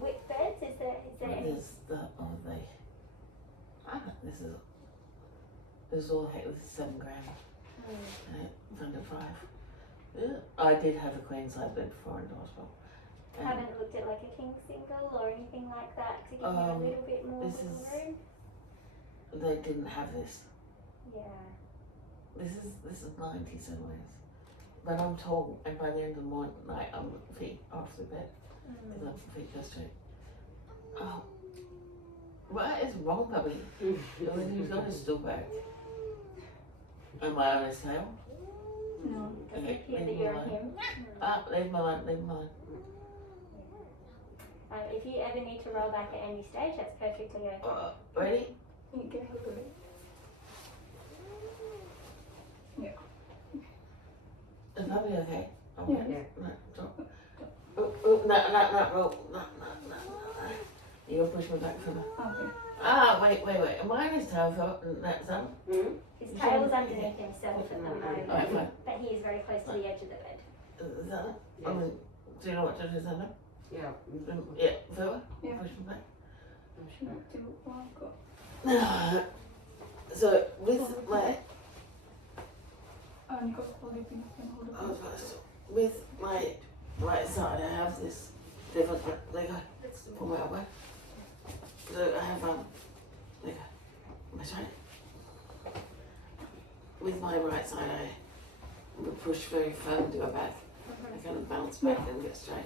width beds? Is there any? This is all heck with 7 grand. Under 5. Yeah. I did have a queen size bed before in the hospital. Haven't looked at like a king single or anything like that to give you a little bit more this wiggle is- room? They didn't have this. Yeah. This is 90 centimeters. But I'm tall, and by the end of the night, I'm feet off the bed. Because my feet go straight. Oh. What is wrong, puppy? He's got his stool back. Am I on his tail? No. Does Okay, it appear that leave me you're alone. him? Leave me alone, leave me alone. If you ever need to roll back at any stage, that's perfectly okay. Ready? You can hold it. Is puppy okay? Yeah. No, stop. No. You're gonna push me back further. Okay. Wait. Mine is tail for that's His tail is underneath himself at the moment, Alright, fine. but he is very close to the edge of the bed. Is that it? Yes. Do you know what to do? Is that it? Yeah. Yeah, further? Yeah. Push me back. No, 2, 1, go. So with my Nico, hold it in. Hold it in. with my right side, I have this different. There you go. Pull my elbow. So I have there you go. That's right. With my right side, I would push very firm to go back. I kind of bounce back and get straight.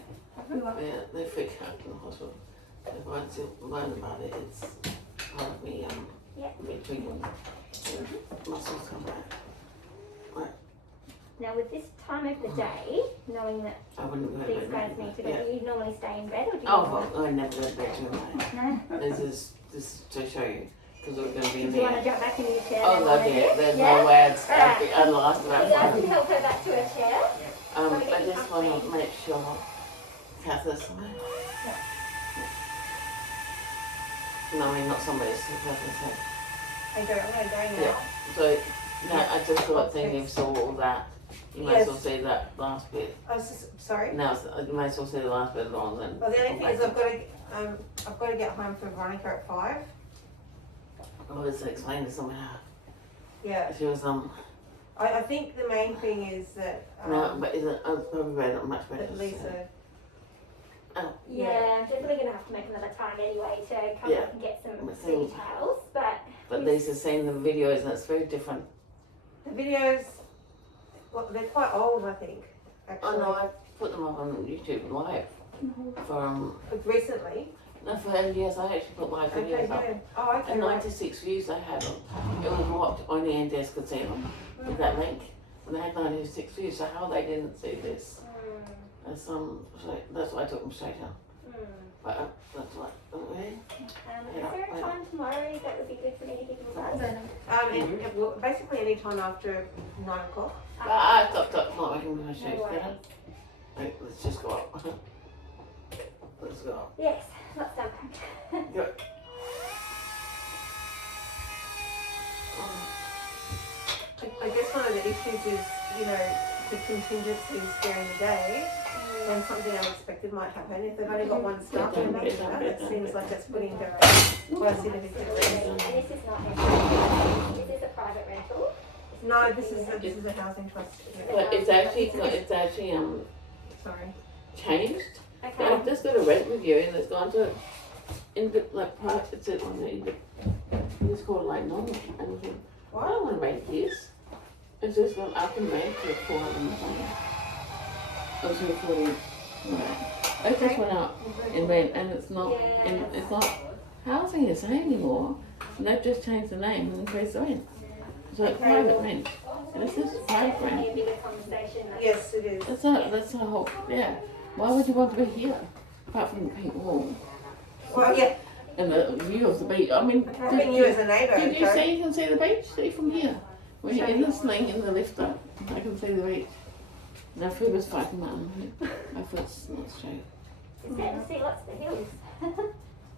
They freak out in the hospital. And once you learn about it, it's part of me triggering. Muscles come back. Now with this time of the day, knowing that I wouldn't go to these bed. guys need to go, Yeah. do you normally stay in bed or do you? Oh, well, I never go to bed too late. No? This is to show you, because we're going to be Do you want to there. jump back into your chair? Oh, then, no, one of you? yeah, there's Yeah? no way I'd last You about guys 5 can help her back to her chair. I just want to make sure Catherine's away. No, I mean, not somebody's, Catherine's head. I'm going now. Yeah. So, now I just got thinking, saw all that. You might as well see that last bit. I was just, sorry. Now, you might as well see the last bit of the ones and. Well, the only thing is I've got to get home for Veronica at 5. I was explaining to someone how Yeah. she was, I think the main thing is that, no, but isn't, probably better, much better. that Lisa, Yeah, I'm definitely going to have to make another time anyway to come Yeah. back and get some But then- details, but But Lisa's seen the videos and it's very different. the videos, well, they're quite old, I think, Oh actually. no, I put them up on YouTube live for, But recently. no, for NDS, I actually put live Okay, videos up. good. Oh, okay, And right. 96 views they had them. It was what only NDS could see them with that link. And they had 96 views, so how they didn't see this? That's that's why I took them straight out. But that's what, okay. is there a time tomorrow that would be good for me to give you a buzz? Well, basically any time after 9 o'clock. I stopped not making my No shoes worries. better. Right, let's just go up. Let's go up. Yes, let's unpack. Good. I guess one of the issues is, the contingencies during the day when something unexpected might happen. If they've only got one staff member, that seems like it's putting her at quite a significant risk. And this is not a, is this a private rental? No, this is a housing trust. But it's actually Sorry. changed. Okay. I've just got a rent review and it's gone to it's on the it's called like normal and I think, I don't want to rent this. It's just gone up in rent to 400. I was recording. It just went up in rent and it's not housing is anymore. And they've just changed the name and increased the rent. It's like Okay, private well, rent. This is It's private definitely rent. a bigger conversation. Yes, it is. That's a whole, yeah. Why would you want to be here? Apart from the pink wall Well, yeah, and the view of the beach. I mean, having you as a neighbour, did you Joe. see, you can see the beach? See from here. When you're in the sling in the lifter, I can see the beach. My foot was fucking mum. My foot's not straight. It's good to see lots of the hills.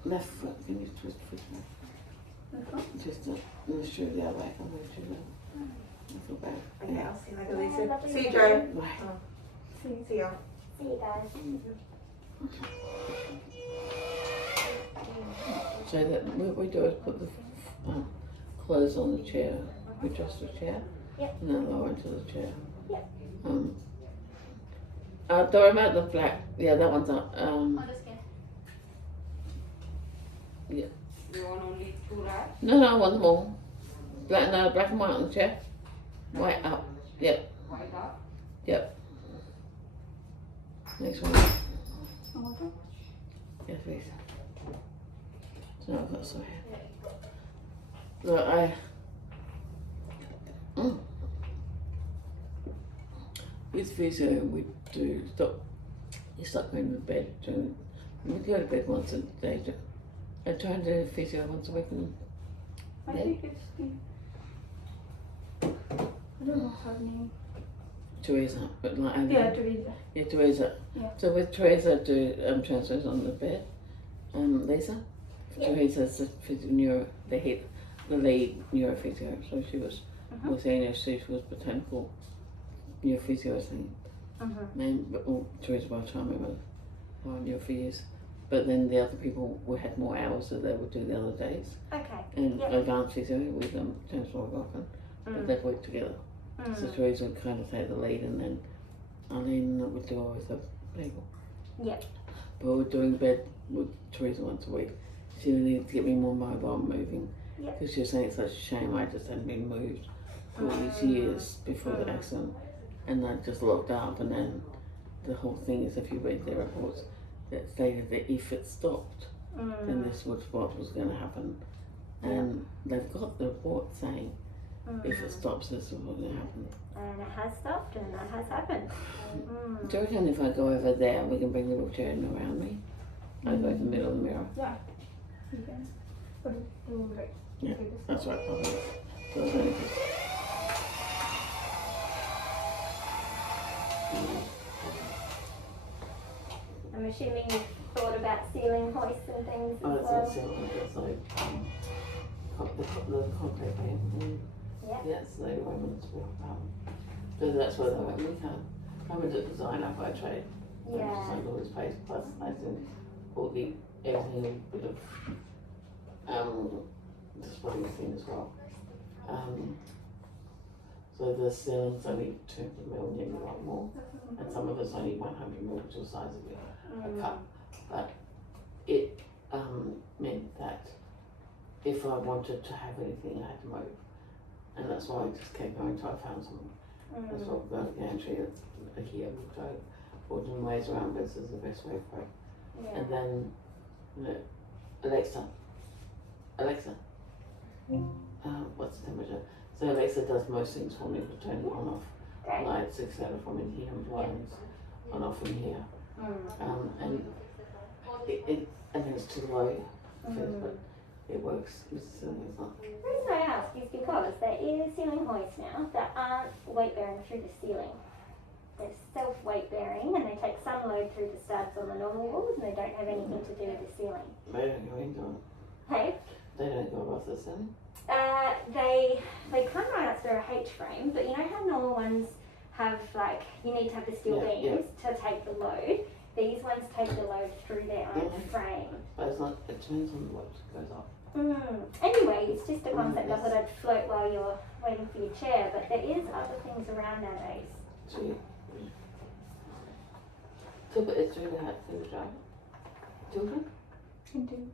Left foot, can you twist foot? Just let's show the other way. I'm going to that. I feel bad. Okay, I'll see you later, Yeah, Lisa. lovely See you, to Joe. meet Bye. See ya. See you guys. So that what we do is put the clothes on the chair. We adjust the chair. Yep. And then lower into the chair. Yep. Don't worry about the black. Yeah, that one's up. You want only 2 racks? No, I want them all. Black and white on the chair. White up. Yep. White up? Yep. Next one. Yes, please. So now I've got some here. So with physio we do stop. You stop going to bed. We go to bed once a day. I try and do physio once a week. I think it's the. I don't know her name. Teresa, but like Yeah, Teresa. Yeah, Teresa. Yeah. So with Teresa, do transfers on the bed. Lisa. Yeah. Teresa's the lead neurophysio. So she was with she was botanical neurophysio thing. Teresa by the time I remember knew for years. But then the other people had more hours that they would do the other days. Okay. And Yep. advanced physio with James Morgan, but they'd work together. So Teresa would kind of take the lead, and then Arlene would do all with the people. Yep. But we were doing bed with Teresa once a week. She needed to get me more mobile and moving. Yep. Because she was saying it's such a shame I just hadn't been moved for all these years before the accident. And I just locked up, and then the whole thing is, if you read their reports, that stated that if it stopped, then this was what was going to happen. And they've got the report saying, if it stops, this is what's going to happen. And it has stopped and that has happened. Do you reckon if I go over there, we can bring the wheelchair in around me? I go in the middle of the mirror. Yeah. You can put it to right. Yeah, Okay, this that's one. right, probably. So it's only just- I'm assuming you've thought about ceiling hoists and things as Oh, it's well. not silver, it's like the concrete band. Yeah. Yes, they women's walk so that's where they went. We can't. I'm a designer by trade. I Yeah. designed all this place, plus I did all the everything bit of display thing as well. So the ceiling's only 200 mil, maybe a lot more, and some of it's only 100 mil, which is the size of a cup. But it meant that if I wanted to have anything, I had to move, and that's why I just kept going until I found something. That's what the gantry here, which I bought in ways around this is the best way for it. Yeah. And then, Alexa, what's the temperature? So Alexa does most things for me, but turn it on off. Great. Lights, etc. from in here, and blinds on off in here. And and then it's too low, but it works. It's not. The reason I ask is because there is ceiling hoists now that aren't weight bearing through the ceiling. They're self weight bearing and they take some load through the studs on the normal walls and they don't have anything to do with the ceiling. They don't go into it. Hey? They don't go above the ceiling. They come right up through a H frame, but you know how normal ones have like you need to have the steel beams to take the load. These ones take the load through their own frame. But it's not. It depends on what goes up. Anyway, it's just a concept I thought I'd float while you're waiting for your chair, but there is other things around nowadays. Gee. So, but it's really hard to drive. Children? Can do.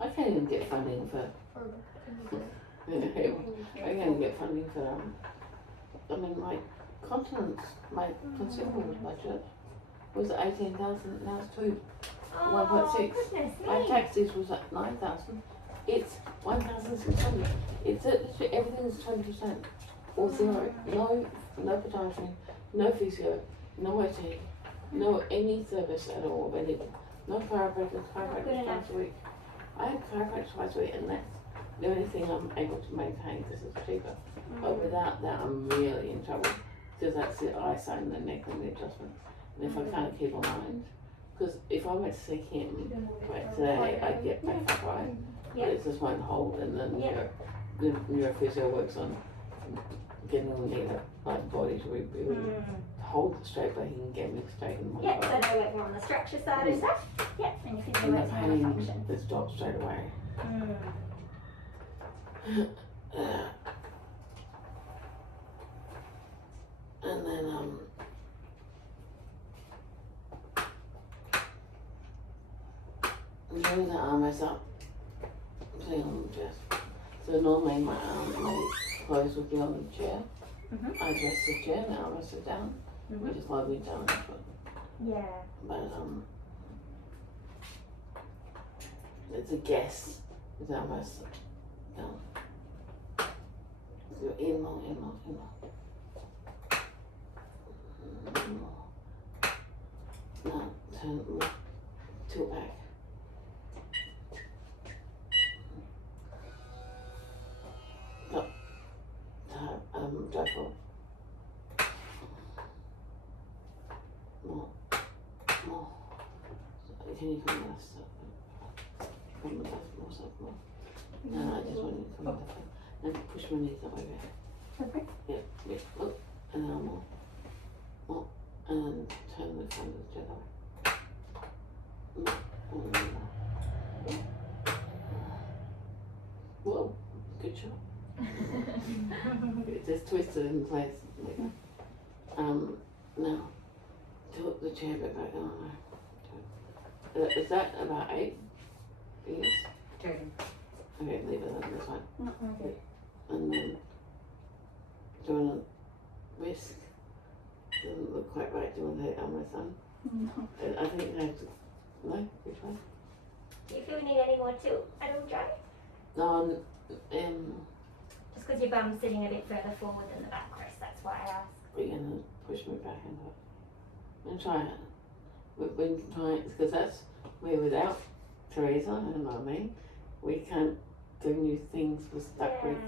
I can't even get funding for. I can't even get funding for. I mean, my continence, my consumables budget was 18,000, now it's 2. Oh, 1.6. goodness My me. taxes was at 9,000. It's 1,600. It's literally everything's 20% or 0. No podiatry, no physio, no OT, no any service at all of any. No chiropractor Good twice enough. a week. I have chiropractor twice a week, and that's the only thing I'm able to maintain because it's cheaper. But without that, I'm really in trouble because that's the eyesight and the neck and the adjustment. And if I can't keep in mind, because if I went to see him right today, I'd get back up right. Yeah. But it just won't hold, and then Yeah. the neurophysio works on getting the knee, like body to be able to hold it straight, but he can get me straight in my Yeah, so body. they work more on the structure side and stuff. Yeah, and if you do And the work more on the pain function. just drops straight away. And then bring the arms up, putting on the chest. So normally my clothes would be on the chair. I dress the chair, the arms sit down. We just lie me down. Yeah. But it's a guess. It's almost down. So in more. Now turn tilt back. Up. Drive forward. More. Can you come left? Come left, more. No, I just want you to come left. And push my knees that way back. Okay. Yeah, look. And then more. And then turn the front of the chair that way. Whoa, good job. It just twisted in place. Now, tilt the chair back. Is that about 8 years? 2. Okay, leave it on this one. Okay. And then, do you want to whisk? Doesn't look quite right. Do you want to hit it on my son? No. I think I have to. No? Which one? Do you feel you need any more tilt at all, Joe? No, Just because your bum's sitting a bit further forward than the backrest, that's why I asked. we're going to push me back into it. And try it. We've been trying, because that's where without Teresa, you know what I mean? We can't do new things, we're stuck with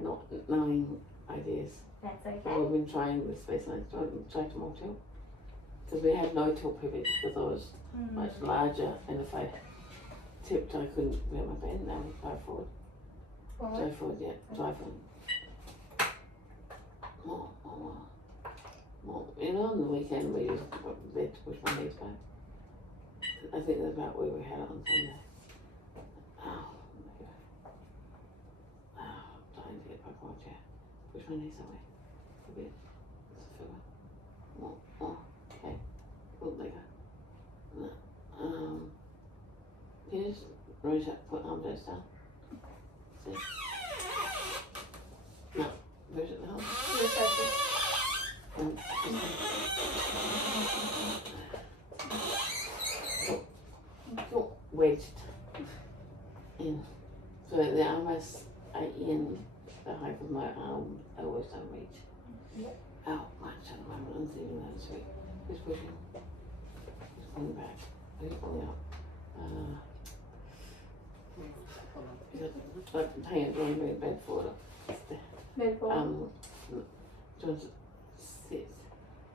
not knowing ideas. That's okay. So we've been trying with space and trying to more tilt. Because we had no tilt privilege because I was much larger, and if I tipped I couldn't wear my band. Now we drive forward. Drive forward, yeah, drive forward. More. You know, on the weekend we used bed to push my knees back. I think that's about where we had it on Sunday. Trying to get back on chair. Push my knees away a bit. Just feel it. More. Okay. Cool, there you go. Can you just raise up, put arm down? See? No. Raise it down. Go wedged in. So the armrests are in the height of my arm. I always don't reach. Yep. Out much at the moment. I'm thinking that's sweet. Just pushing. Just pulling back. Just pulling out. But hang on, don't bring bed forward. Bend forward. Just sit.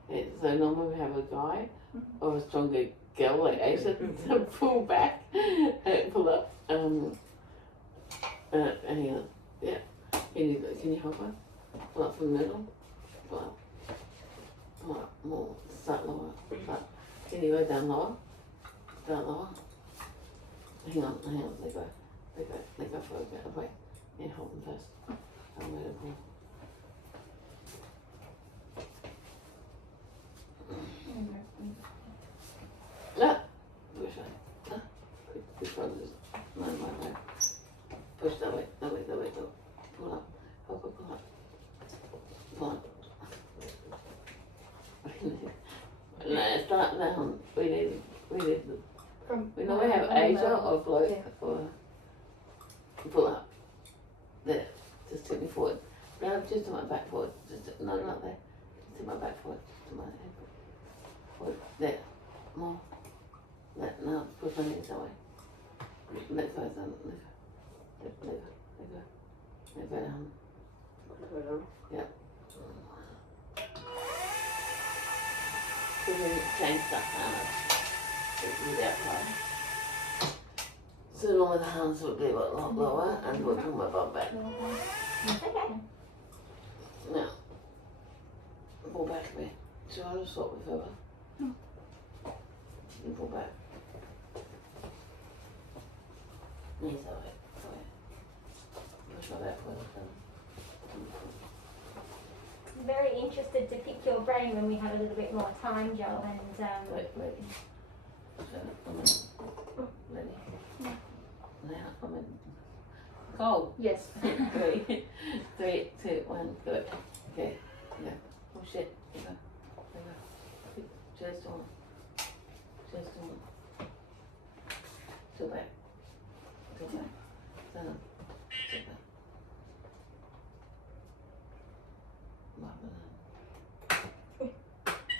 Yeah, so normally we have a guy or a stronger girl like Aisha to pull back and pull up. Hang on. Yeah. Can you help her? Pull up from the middle. Pull up. More. Start lower. Start. Can you go down lower? Down lower. Hang on. Let go for a bit. Wait. Yeah, hold them first. I'll let it pull. Push that. Push front. No. Push that way. Pull up. Pull up. No, start now. We need From we normally have Asia or float or pull up. There. Just tip me forward. No, just to my back forward. Just no, not there. Just to my back forward. Just to my head forward. There. More. There. Now push my knees that way. Let go down. Let go. Let go down. Yep. So then change the hands with that part. So normally the hands would be a lot lower and we'll pull my bum back. Okay. Now, pull back a bit. So I'll just swap with over. And pull back. Knees that way. Push my back forward. I'm very interested to pick your brain when we have a little bit more time, Joel, and Wait. Ready? Now, I'm in. Go. Yes. 3, 2, 1, good. Okay, yeah. Oh shit. There you go. Chest on. Till back. Stand up. Sit back.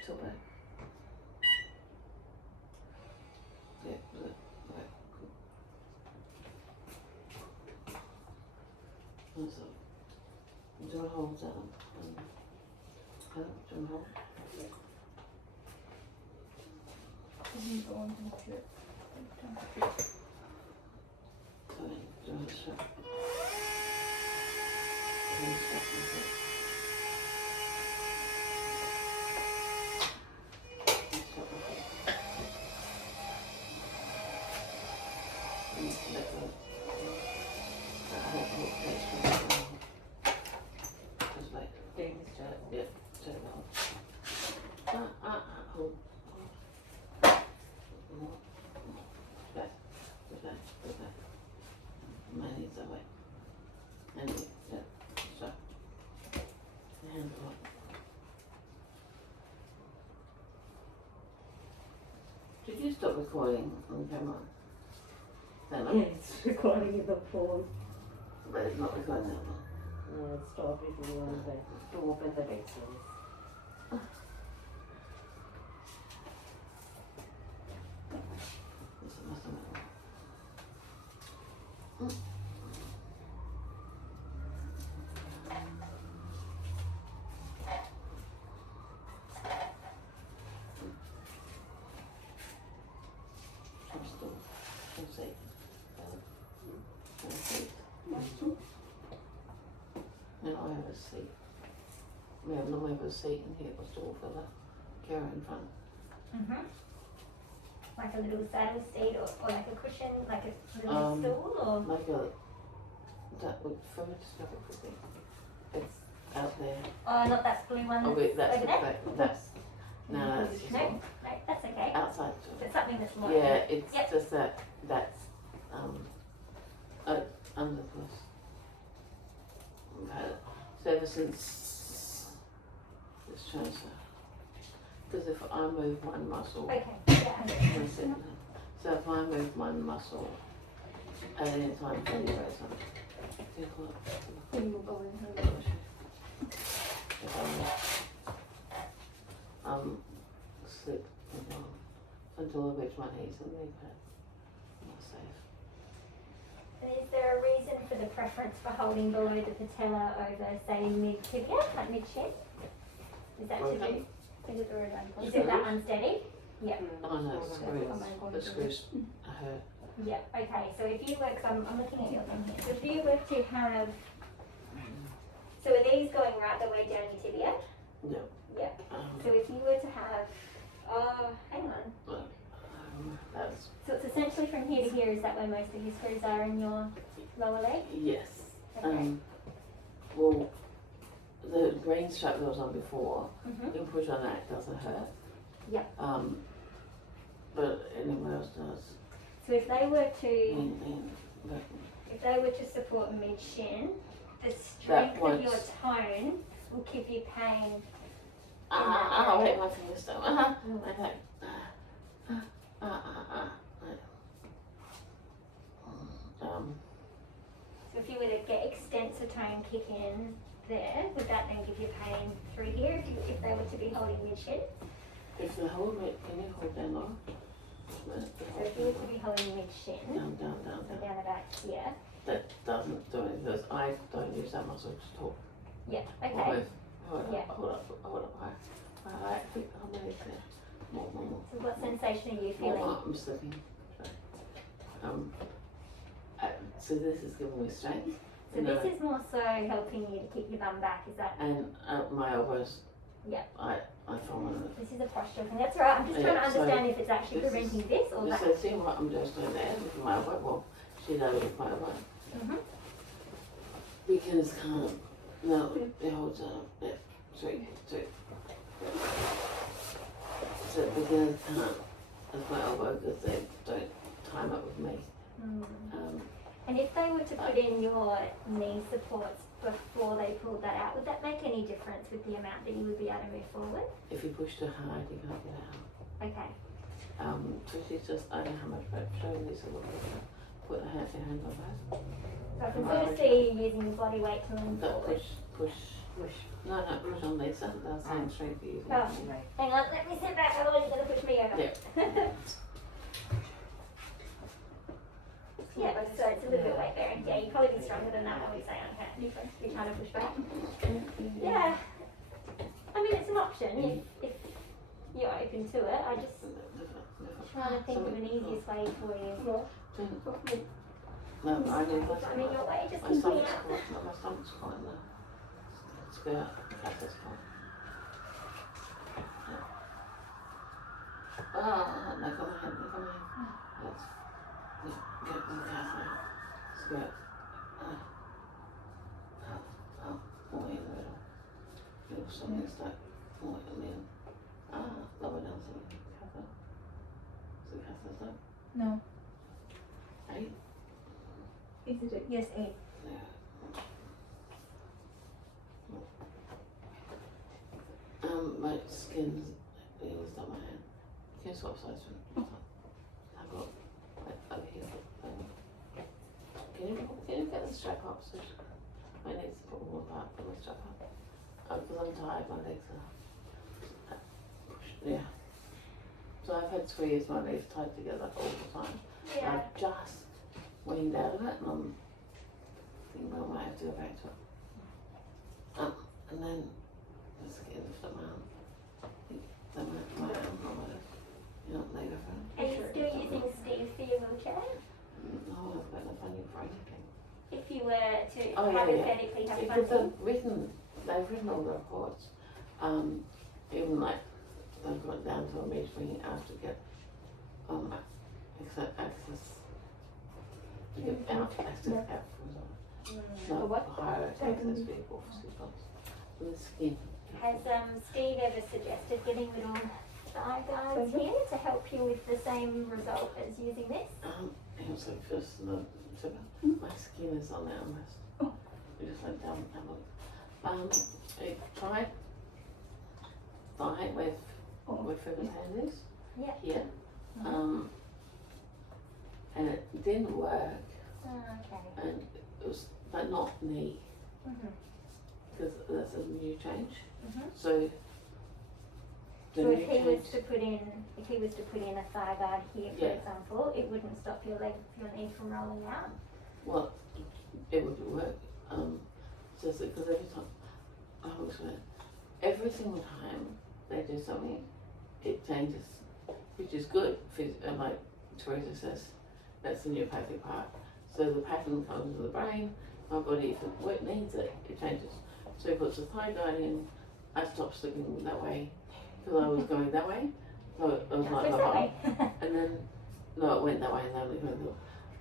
Till back. Yeah, good. Okay, cool. So, do you want to hold down? Do you want to hold? Sorry, do you want to strap? Did you stop recording on camera? Yeah, it's recording in the phone. But it's not recording that one. No, it stopped if you want to open the pixels. This must have been. And I have a seat. We have normally have a seat in here, a stool for the carer in front. like a little saddle seat or like a cushion, like a little stool or? Like a, that would, for me to stop it quickly. It's out there. Oh, not that blue one Oh wait, that's, over there? that's, no, that's just No, one. no, that's okay. Outside. It's something that's more. Yeah, it's Yep. just that's underclose. I've had it. So ever since this transfer. Because if I move one muscle, Okay, yeah. that's it. So if I move one muscle at any time, for any reason, slip until I reach my knees and leave it. Not safe. And is there a reason for the preference for holding below the patella over, say, mid-tibia, like mid-shin? Is that to do? Is it that unsteady? Yeah. Oh no, the screws hurt. Yeah, okay, so if you were, cause I'm looking at your thing here, so if you were to have, so are these going right the way down your tibia? No. Yeah. So if you were to have, hang on. That's, So it's essentially from here to here, is that where most of your screws are in your lower leg? yes. Okay. Well, the green strap that was on before, Mhm. you can push on that, it doesn't hurt. Yeah. But anywhere else does. So if they were to, But if they were to support mid-shin, the strength of won't- your tone will keep you pain I'll hit my fingers down. Okay. So if you were to get extensor tone kick in there, would that then give you pain through here if they were to be holding mid-shin? If they hold it, can you hold down low? So if you were to be holding mid-shin, Down. so down about here. That doesn't do anything because I don't use that muscle to talk. Yeah, okay. Hold Yeah. up high. I think how many there? More. So what sensation are you feeling? I'm slipping. So this is giving me strength. So this is more so helping you to keep your bum back, is that? And my elbows. Yeah. I feel one. This is a posture thing, that's right, I'm just trying to Yeah, so understand if it's actually this preventing this or that. So see what I'm just doing there with my elbow? Well, she's over with my elbow. Mhm. Because no, it holds on. Yeah, three. So beginners can't as my elbow because they don't time up with me. And if they were to put in your knee supports before they pulled that out, would that make any difference with the amount that you would be able to move forward? If you push too hard, you can't get out. Okay. So she's just, I don't know how much, but showing this a little bit. Put the hand on both. So I can sort of see you using your body weight to lean But forward. push. No, push on this. That's the same strength you're using. Oh, hang on, let me sit back, otherwise you're going to push me over. Yeah. Yeah, so it's a little bit weight bearing. Yeah, you'd probably be stronger than that, I would say, on hand. You're trying to push back. Yeah. I mean, it's an option if you're open to it. I just trying to think of an easiest way for you. No, I need my I mean, your way, just my keep me stomach's out. quite, no, my stomach's quite low. It's good. That's fine. Ah, no, come on. That's, get the cat out. It's good. More in the middle. Little something's like more in the middle. Lower down to the catheter. Is the catheter low? No. 8? Is it? Yes, 8. Yeah. My skin's used on my hand. Can you swap sides for me? I've got over here. Can you get the strap up? So my legs are put more apart from the strap up. Because I'm tired, my legs are yeah. So I've had 3 years my legs tied together all the time. Yeah. I've just weaned out of it and I'm thinking I might have to go back to it. And then just get lift up my arm. My arm, you know, later for Are you still using Steve for your wheelchair? no, I've got a funny brain thing. If you were to Oh, yeah, hypothetically have Because funding? they've written all the reports, even like they've got down to a meeting after get access to get out For what? higher access people for signals. The skin. Has Steve ever suggested getting little thigh guards here to help you with the same result as using this? It was like first my skin is on the armrest. Oh. We just like down I tried thigh with Feather's hand is. Yeah. Here. And it didn't work Oh, okay. and it was but not knee because that's a new change. So the So new if he was change to put in a thigh guard here, for Yeah. example, it wouldn't stop your knee from rolling out. well it would work. Just because every single time they do something, it changes, which is good. Like Teresa says, that's the neuropathic part. So the pattern comes into the brain. My body, if it needs it, it changes. So he puts a thigh guide in. I stopped slipping that way because I was going that way. So it was like It's the that bum. way. And then no, it went that way and then it went that way.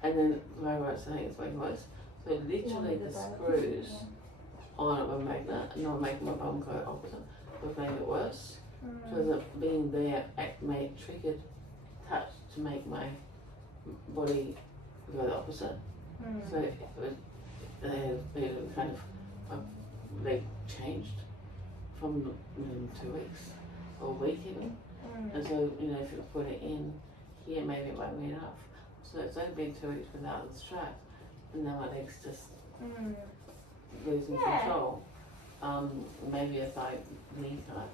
And then my right saying it's making worse. So literally the screws on a magnet, and not making my bum go opposite, was making it worse. So that being there made triggered touch to make my body go the opposite. So it was kind of my leg changed from 2 weeks or a week even. And so, you know, if you put it in here, maybe it won't be enough. So it's only been 2 weeks without the strap, and now my leg's just losing control. Maybe if I knee tight,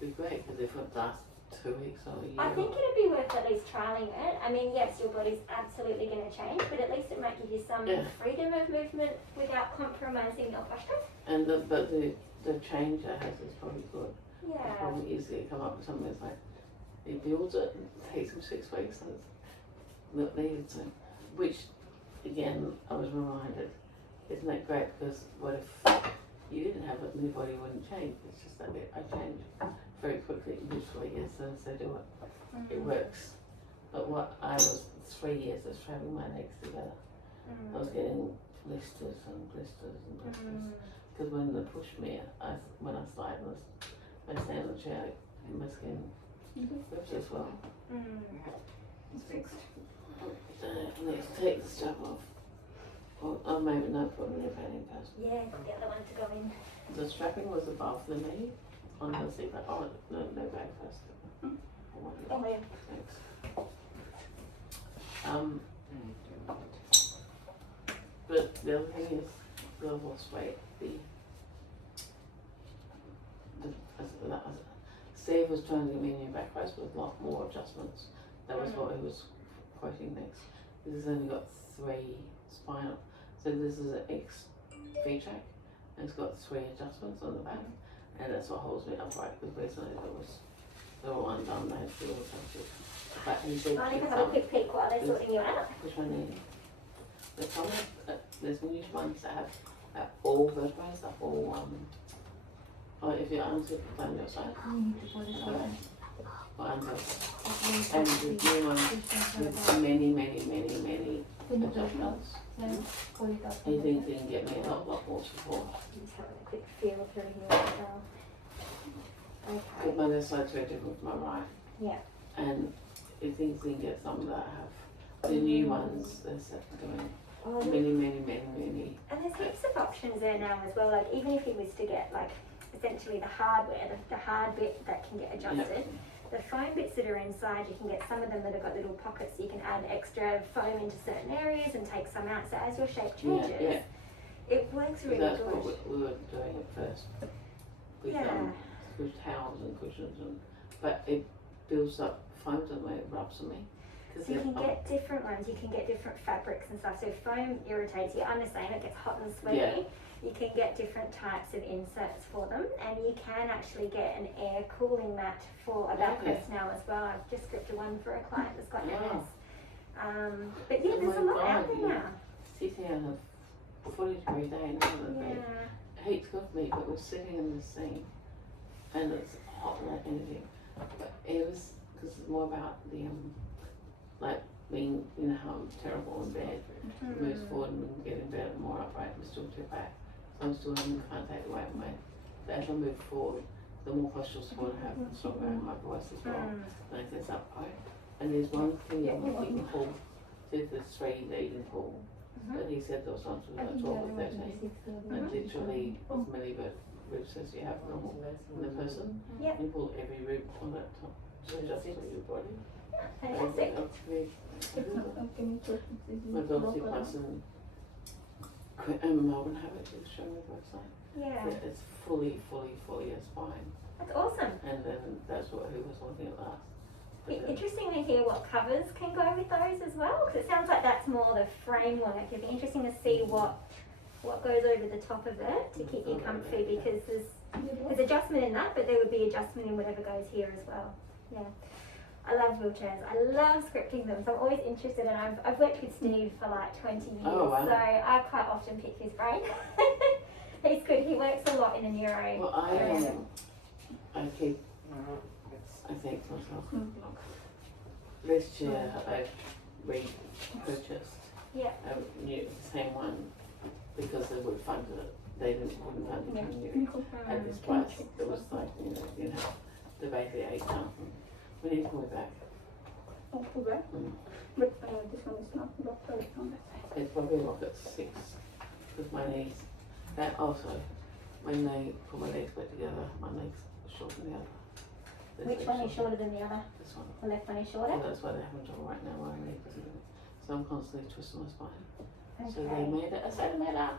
it'd be great, because if it lasts 2 weeks or a year. I think it'd be worth at least trialing it. I mean, yes, your body's absolutely going to change, but at least it might give you some freedom of movement without compromising your posture. And but the change it has is probably good. Yeah. It's probably easy to come up with something that's like, it builds it, it takes them 6 weeks, and it's not needed to. Which, again, I was reminded, isn't that great? Because what if you didn't have it and your body wouldn't change? It's just that I change very quickly, usually, as soon as I do it. It works. But what I was 3 years of strapping my legs together, I was getting blisters and blisters and blisters. Because when they pushed me, when I slide and I stand on the chair, my skin rips as well. It's fixed. Let's take the stuff off. Or maybe not put it in a panty first. Yeah, got the other one to go in. The strapping was above the knee on the seat, but no back first. Oh yeah. Thanks. But the other thing is the lost weight. Steve was trying to give me a new back brace with a lot more adjustments. That was what he was quoting next. This has only got 3 spinal. So this is an X V-track, and it's got 3 adjustments on the back, and that's what holds me upright, because recently they were undone, they had to do all sorts of. But he said, I can have a quick peek while they're sorting you out. which one need? There's new ones that have all vertebrae, that all or if your arms get down your side, or under, and the new ones with many adjustments. He thinks he can get me a lot more support. Just having a quick feel through here as well. Okay. Because my left side's very different from my right. Yeah. And he thinks he can get some that have the new ones, they're doing many. And there's heaps of options there now as well. Like even if he was to get like essentially the hardware, the hard bit that can get adjusted. The foam bits that are inside, you can get some of them that have got little pockets, so you can add extra foam into certain areas and take some out. So as your shape changes, it works really that's good. what we were doing at first. With towels and cushions, but it builds up foam that way, it rubs on me. So you can get different ones, you can get different fabrics and stuff. So foam irritates you. I'm the same, it gets hot and sweaty. Yeah. You can get different types of inserts for them, and you can actually get an air cooling mat for a back rest now as well. I've just scripted one for a client that's got MS. But yeah, there's a lot out there now. Sitting on a 40-degree day now in the bed. Heat's good for me, but we're sitting in the sink and it's hot like anything. But it was, because it's more about the, like being, you know, how I'm terrible in bed. Moves forward and we can get in bed more upright and still tip back. So I'm still can't take the weight on me. But as I move forward, the more postural support I have, the stronger I have my voice as well. And it gets upright. And there's one thing that you can pull. There's 3 that you can pull. But he said there was ones with like 12 or 13. And literally as many ribs as you have normal in the person. You pull every rib on that top. So just for your body. Fantastic. My dog's person in Melbourne have it, just show me the website. Yeah. But it's fully a spine. That's awesome. And then that's what he was looking at last. Be interesting to hear what covers can go with those as well, because it sounds like that's more the framework. It'd be interesting to see what goes over the top of it to keep you comfy, because there's adjustment in that, but there would be adjustment in whatever goes here as well. Yeah. I love wheelchairs. I love scripting them, so I'm always interested, and I've worked with Steve for like 20 years, so I quite often pick his brain. He's good. He works a lot in a neuro. Well, I think to myself, this chair I've repurchased. Yeah. The same one, because they would fund it. They wouldn't fund it at this price. It was like, you know, the basically 8,000. We need to pull it back. Oh, pull back? But this one is not locked on that side. It's probably locked at 6, because my knees, that also, when they put my legs back together, my legs are shorter than the other. This Which leg's one is shorter than the other? This one. The left one is So shorter? that's what happens right now, my leg doesn't do it. So I'm constantly twisting my spine. So they Okay. made it a centimetre.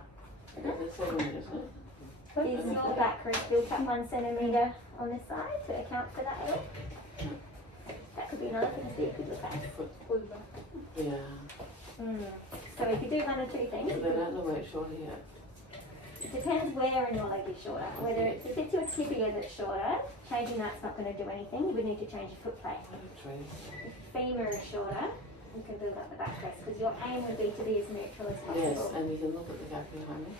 It's 7 minutes, isn't it? Is the back rest built up 1 centimetre on this side to account for that leg? That could be another thing to see, you could look at. Yeah. So we could do one or two things. But they don't know where it's shorter yet. It depends where in your leg is shorter. Whether it's, if it's your tibia that's shorter, changing that's not going to do anything. You would need to change your foot plate. If femur is shorter, you can build up the back rest because your aim would be to be as neutral as possible. Yes, and you can look at the gap behind me.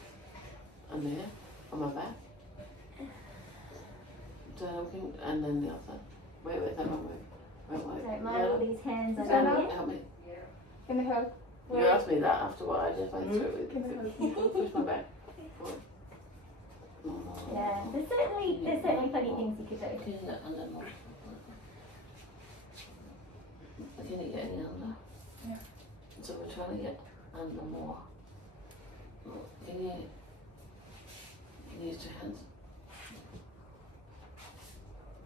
And there, on my back. So looking, and then the other. Wait, that one move. Don't mind all these hands Is on that here. up? Help me. Can I help? You asked me that after what I just went through with. Can I help? Push my back. Yeah, there's certainly plenty of things you could do. Can you get under more? Can you get any under? Yeah. So we're trying to get under more. Can you use your hands?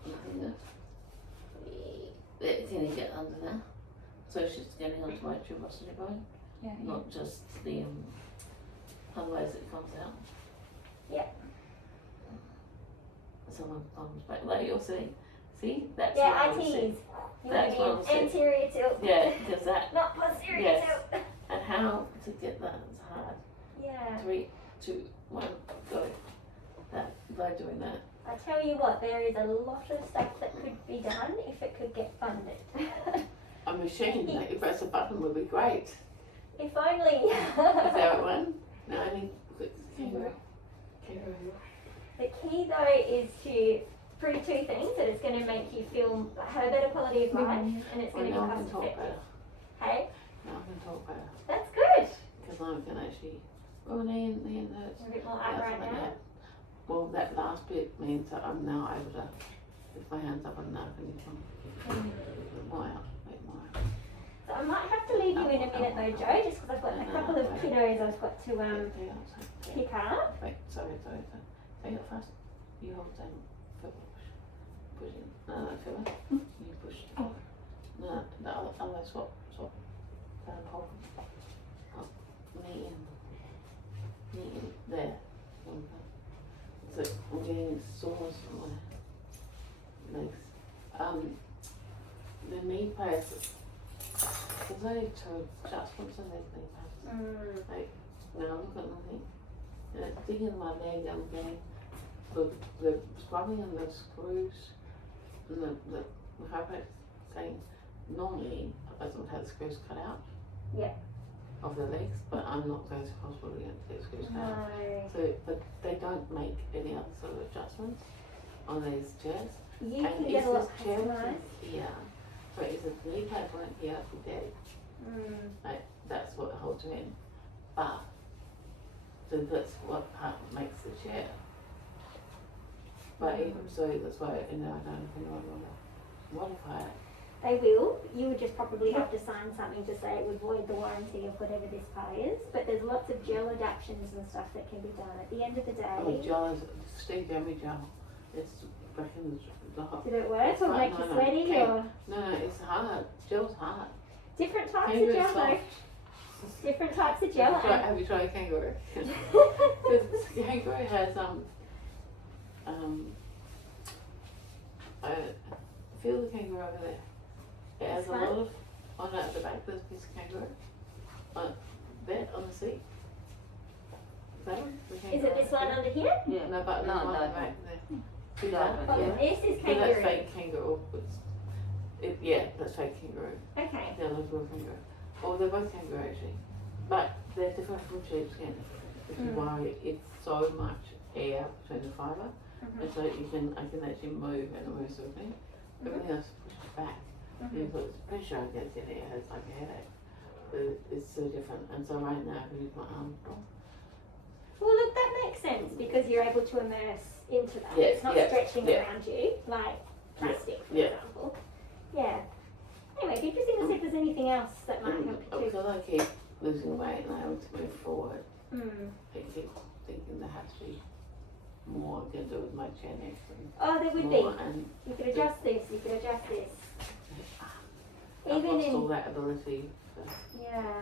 Nothing there. Can you get under there? So she's getting onto my tuberosity bone, Yeah. not just the otherwise it comes out. Yeah. So my thumb's back, like you're saying. See, that's Yeah, what I I was tease. saying. You That's what I'm want to be saying. anterior tilt. Yeah, because that, Not posterior Yes. tilt. and how to get that is hard. Yeah. 3, 2, 1, go. That, by doing that. I tell you what, there is a lot of stuff that could be done if it could get funded. A machine that you press a button would be great. If only. Is that one? No, I need kangaroo. The key though is to prove two things, that it's going to make you feel have a better quality of life and it's Well, going to be now I can cost talk effective. better. Hey, Now I can talk better. that's good. Because I can actually, oh, knee hurts. A bit more Yeah, upright something like now. that. Well, that last bit means that I'm now able to lift my hands up enough and you can more out, make more out. So I might have to leave you in a minute though, Joe, just because I've got a couple of kiddos I've got to pick up. Wait, sorry. Take it fast. You hold down. Push it. No, feel it. You push. No, the other way, swap. Down, hold. Up. Knee in. There. So I'm getting sores on my legs. The knee pads. There's only 2 adjustments in these knee pads. Like, now look at nothing. And it's digging my leg, I'm getting the scrubbing and the screws and the chiropractor saying normally a person would have the screws cut out. Yeah. Of the legs, but I'm not going to hospital to get screws cut out. No. So, but they don't make any other sort of adjustments on these chairs. You And can get a lot this chair customized. here? So is the knee pad one here for dead? Like, that's what holds you in. But, so that's what part makes the chair. But even so, that's why, I don't know if anyone want to modify it. They will. You would just probably have to sign something to say it would void the warranty of whatever this part is. But there's lots of gel adaptions and stuff that can be done. At the end of the Oh, day, gel is, Steve gave me gel. It's back in the hot. did it work It's or fine, make no, you no, sweaty okay. or No, it's hard. Gel's hard. different types of Kangaroo's gel though? soft. Different types of gel. Have you tried kangaroo? Kangaroo has feel the kangaroo over there. It has This a one? lot of on at the back. There's a piece of kangaroo. There on the seat. That one? The Is kangaroo it this one there? under here? Yeah. No, but No, there's one no. at the back there. See That that? one, Yeah. This is So that's kangaroo. fake kangaroo. Yeah, that's fake kangaroo. Okay. The other's real kangaroo. Or they're both kangaroo actually. But they're different from sheepskin, which is why it's so much air between the fibre. And so I can actually move and it moves with me. Everything else pushes back. You put pressure against it, it has like a headache. But it's so different. And so right now I can use my arm. Well, look, that makes sense because you're able to immerse into that. Yes, It's not yes, stretching yeah. around you like plastic, for yeah. example. Yeah. Anyway, it'd be interesting to see if there's anything else that might help you too. Because I keep losing weight and I want to move forward. Mm. I keep thinking there has to be more I can do with my chair neck and Oh, there would more, be. and You could adjust this, you could adjust this. I've Even lost in, all that ability. So. yeah.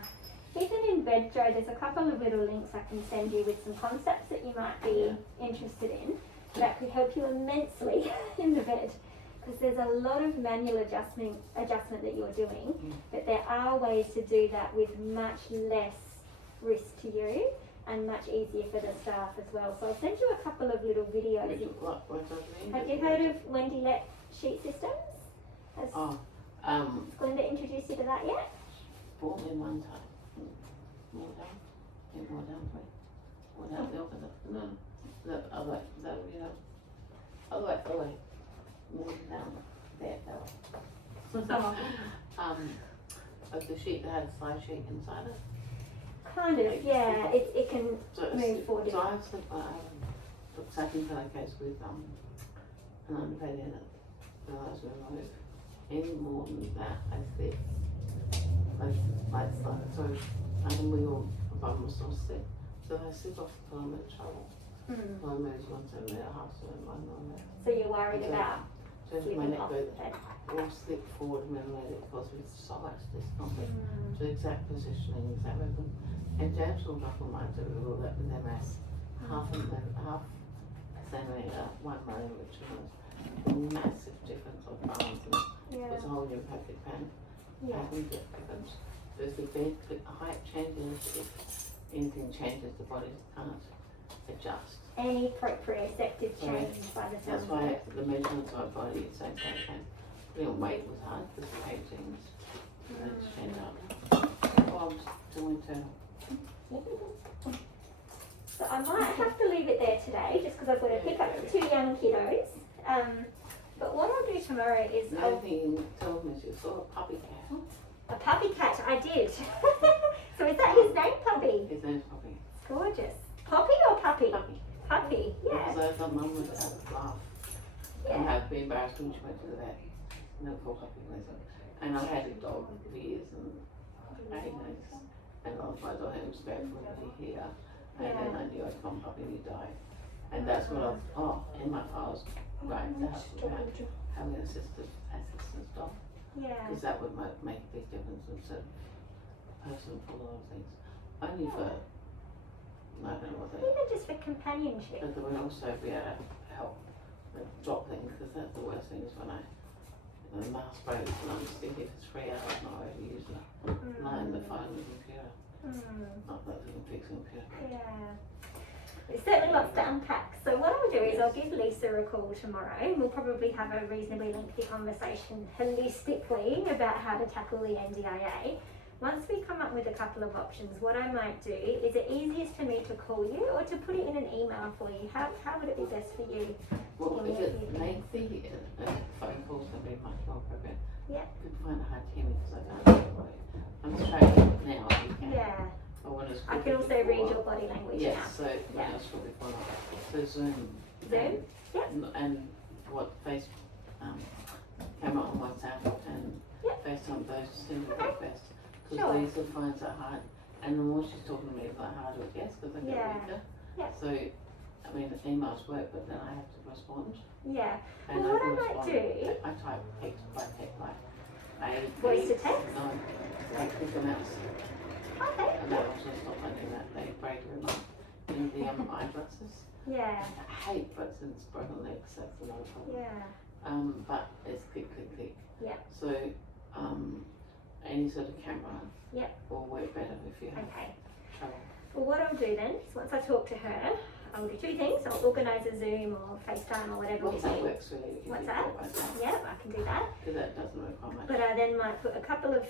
Even in bed, Joe, there's a couple of little links I can send you with some concepts that you might be interested in that could help you immensely in the bed. Because there's a lot of manual adjustment that you're doing, but there are ways to do that with much less risk to you and much easier for the staff as well. So I'll send you a couple of little videos. What does it mean? Have you heard of Wendy Let Sheet Systems? Has Glenda introduced you to that yet? bought me one time. More down. Yeah, more down, please. More down, the opposite. No, the other way. That way, other way. More down. There, that way. Of the sheet that had a slide sheet inside it. Kind of, yeah. It can move forward. So I put second pillowcase with an underbed in it. So I was remove any more than that. I slip. Like so I can wiggle if I'm still sick. So I slip off the pillow, I'm in trouble. So I move one centimetre, half centimetre, 1 millimetre. So you're worried about So my slipping neck off goes the bed. or slip forward a millimetre because it's so much discomfort. So exact positioning, exact movement. And Jabs will drop on mine to rule that with MS. Half a centimetre, 1 millimetre, massive difference of balance. Yeah. It's a whole new perfect pen. Yeah. I think that difference. There's the bed, the height changes, if anything changes, the body can't adjust. Any proprioceptive change by the That's sound of why it. the measurements of our body is so important. Putting on weight was hard because the weight things. Let's change up. Oh, I'm doing internal. So I might have to leave it there today just because I've got to pick up 2 young kiddos. But what I'll do tomorrow is Another thing you told me is you saw a puppy cat. a puppy cat. I did. So is that his name, Puppy? His name's Puppy. It's gorgeous. Poppy or Puppy? Puppy. Puppy, yeah. Because I thought Mum would laugh. And have been embarrassed when she went to the vet. No poor puppy was it. And I had a dog for years and 8 days. And I lost my dog and was bad for here. And then I knew I'd come puppy and he'd die. And that's what in my files, right, to have about having an assistant dog. Yeah. Because that would make a big difference in a person for a lot of things. Only for, I don't know what they, Even just for companionship. but they would also be able to help drop things, because that's the worst thing is when the mouse breaks and I'm just thinking if it's 3 hours, I'm not overusing it. Lying the phone with the computer. Not that we can fix the computer. Yeah. There's certainly lots to unpack. So what I'll do is I'll give Lisa a call tomorrow and we'll probably have a reasonably lengthy conversation holistically about how to tackle the NDIA. Once we come up with a couple of options, what I might do, is it easiest for me to call you or to put it in an email for you? How would it be best for you? Well, give if me a it's few lengthy, phone calls can be much more appropriate. Yeah. People find it hard to hear me because I can't hear anybody. I'm straight now, you can. Yeah. I I can also read your body language Yes, now. so when I was before, so Zoom. Zoom? Yep. And what face camera on WhatsApp and FaceTime, those seem to work best. Because Sure. Lisa finds it hard, and the more she's talking to me, the harder it gets because I get weaker. Yeah. So, I mean, emails work, but then I have to respond. Yeah. And Well, what I can might respond. do- I type text by text, like Voice to text? No, I click the mouse. Okay. And that also stop my doing that. They break very much in the eyeglasses. Yeah. I hate buttons, broken legs, that's another problem. Yeah. But it's click, click, click. Yeah. So, any sort of camera will work better if you have Okay. trouble. Well, what I'll do then is once I talk to her, I'll do 2 things. I'll organise a Zoom or FaceTime or whatever we WhatsApp do. works really if What's you that? call WhatsApp. Yeah, I can do that. Because that doesn't require much. But I then might put a couple of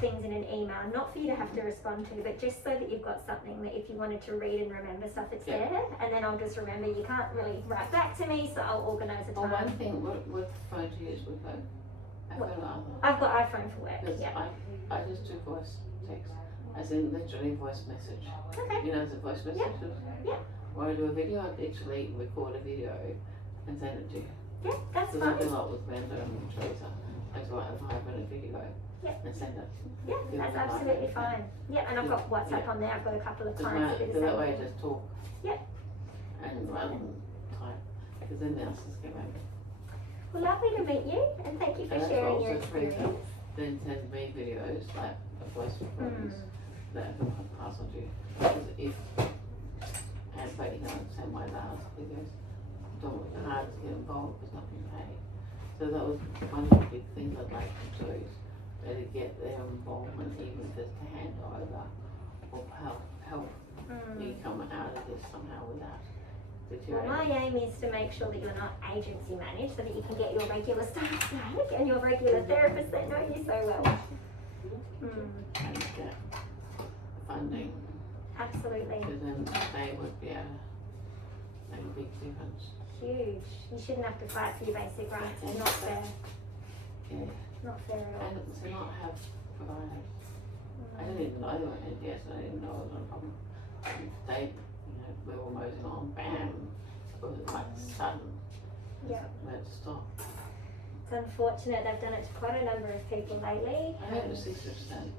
things in an email, not for you to have to respond to, but just so that you've got something that if you wanted to read and remember stuff, it's there. And then I'll just remember you can't really write back to me, so I'll organise a Oh, time. one thing, what phone do you use with phone? What? iPhone or other? I've got iPhone for work. Because Yeah. I just do voice text, as in literally voice message. Okay. You know, the voice message. Yeah. When I do a video, I literally record a video and send it to you. Yeah, that's Because I do fine. a lot with Glenda and Teresa. I do like a 5-minute video and send it. Yeah, that's absolutely fine. Yeah, and I've got WhatsApp on there. I've got a couple of clients that do the That same way I thing. just talk. Yeah. And rather than because the nurses came over. Well, lovely to meet you, and thank you for And that's sharing also your Teresa experience. then sends me videos, like of voice recordings that I can pass on to you. Because if, and but you know, same way last videos, don't work hard to get involved because not being paid. So that was one of the big things I'd like to do is to get their involvement, even just to hand over or help me come out of this somehow without Well, my deteriorating. aim is to make sure that you're not agency managed so that you can get your regular staff back and your regular therapists that know you so well. And get funding, Absolutely. because then they would be able to make a big difference. Huge. You shouldn't have to fight for your basic rights. It's not fair. Yeah. Not fair at all. And to not have providers. I didn't even know they were NDS, I didn't know it was a problem. They, you know, we were moseying on, bam, it was like sudden. Yeah. Let's stop. It's unfortunate they've done it to quite a number of people lately. I heard it was 60%.